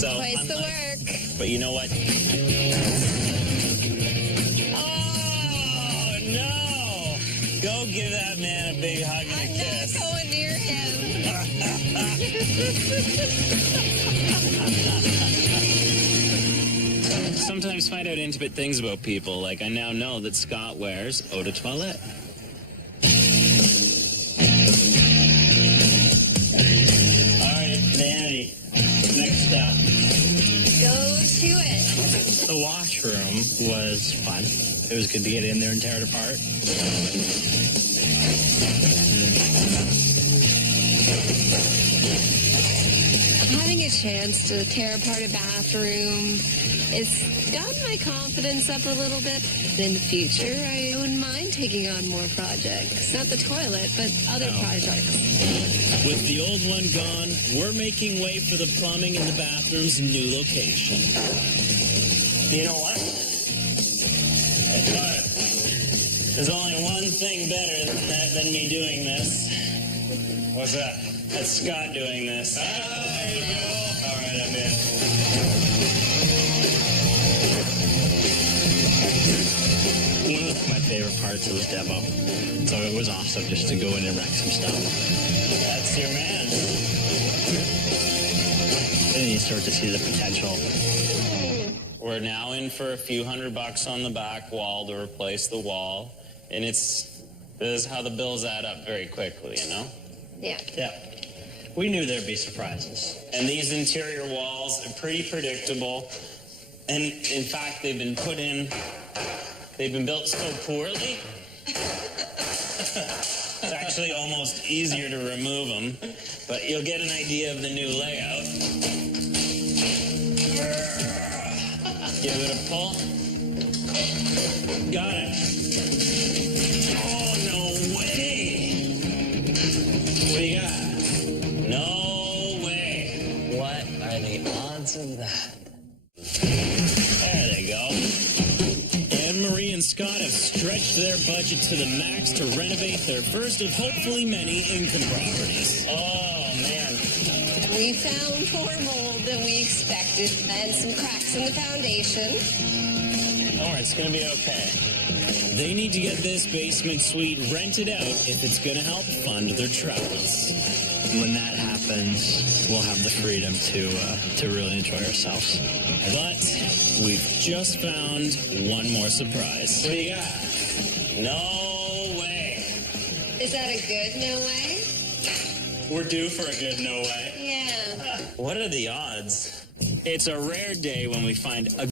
So Twice the work. But you know what? Oh, no! Go give that man a big hug and a I'm kiss. not going near him. Sometimes find out intimate things about people, like I now know that Scott wears eau de toilette. All right, Danny, next step. Go to it. The washroom was fun. It was good to get in there and tear it apart. Having a chance to tear apart a bathroom, it's gotten my confidence up a little bit. In the future, I wouldn't mind taking on more projects. Not the toilet, but other projects. With the old one gone, we're making way for the plumbing in the bathroom's new location. You know what? There's only one thing better than me doing this. What's that? That's Scott doing this. There you go. All right, I'm in. One of my favorite parts of this demo. So it was awesome just to go in and wreck some stuff. That's your man. Then you start to see the potential. We're now in for a few $100 on the back wall to replace the wall. And this is how the bills add up very quickly, you know? Yeah. Yeah. We knew there'd be surprises. And these interior walls are pretty predictable. And in fact, they've been built so poorly. It's actually almost easier to remove them. But you'll get an idea of the new layout. Give it a pull. Got it. Oh, no way. What do you got? No way. What are the odds of that? There they go. Anne-Marie and Scott have stretched their budget to the max to renovate their first of hopefully many income properties. Oh, man. We found more mold than we expected and some cracks in the foundation. Don't worry, it's going to be okay. They need to get this basement suite rented out if it's going to help fund their travels. When that happens, we'll have the freedom to really enjoy ourselves. But we've just found one more surprise. What do you got? No way. Is that a good no way? We're due for a good no way. Yeah. What are the odds? It's a rare day when we find a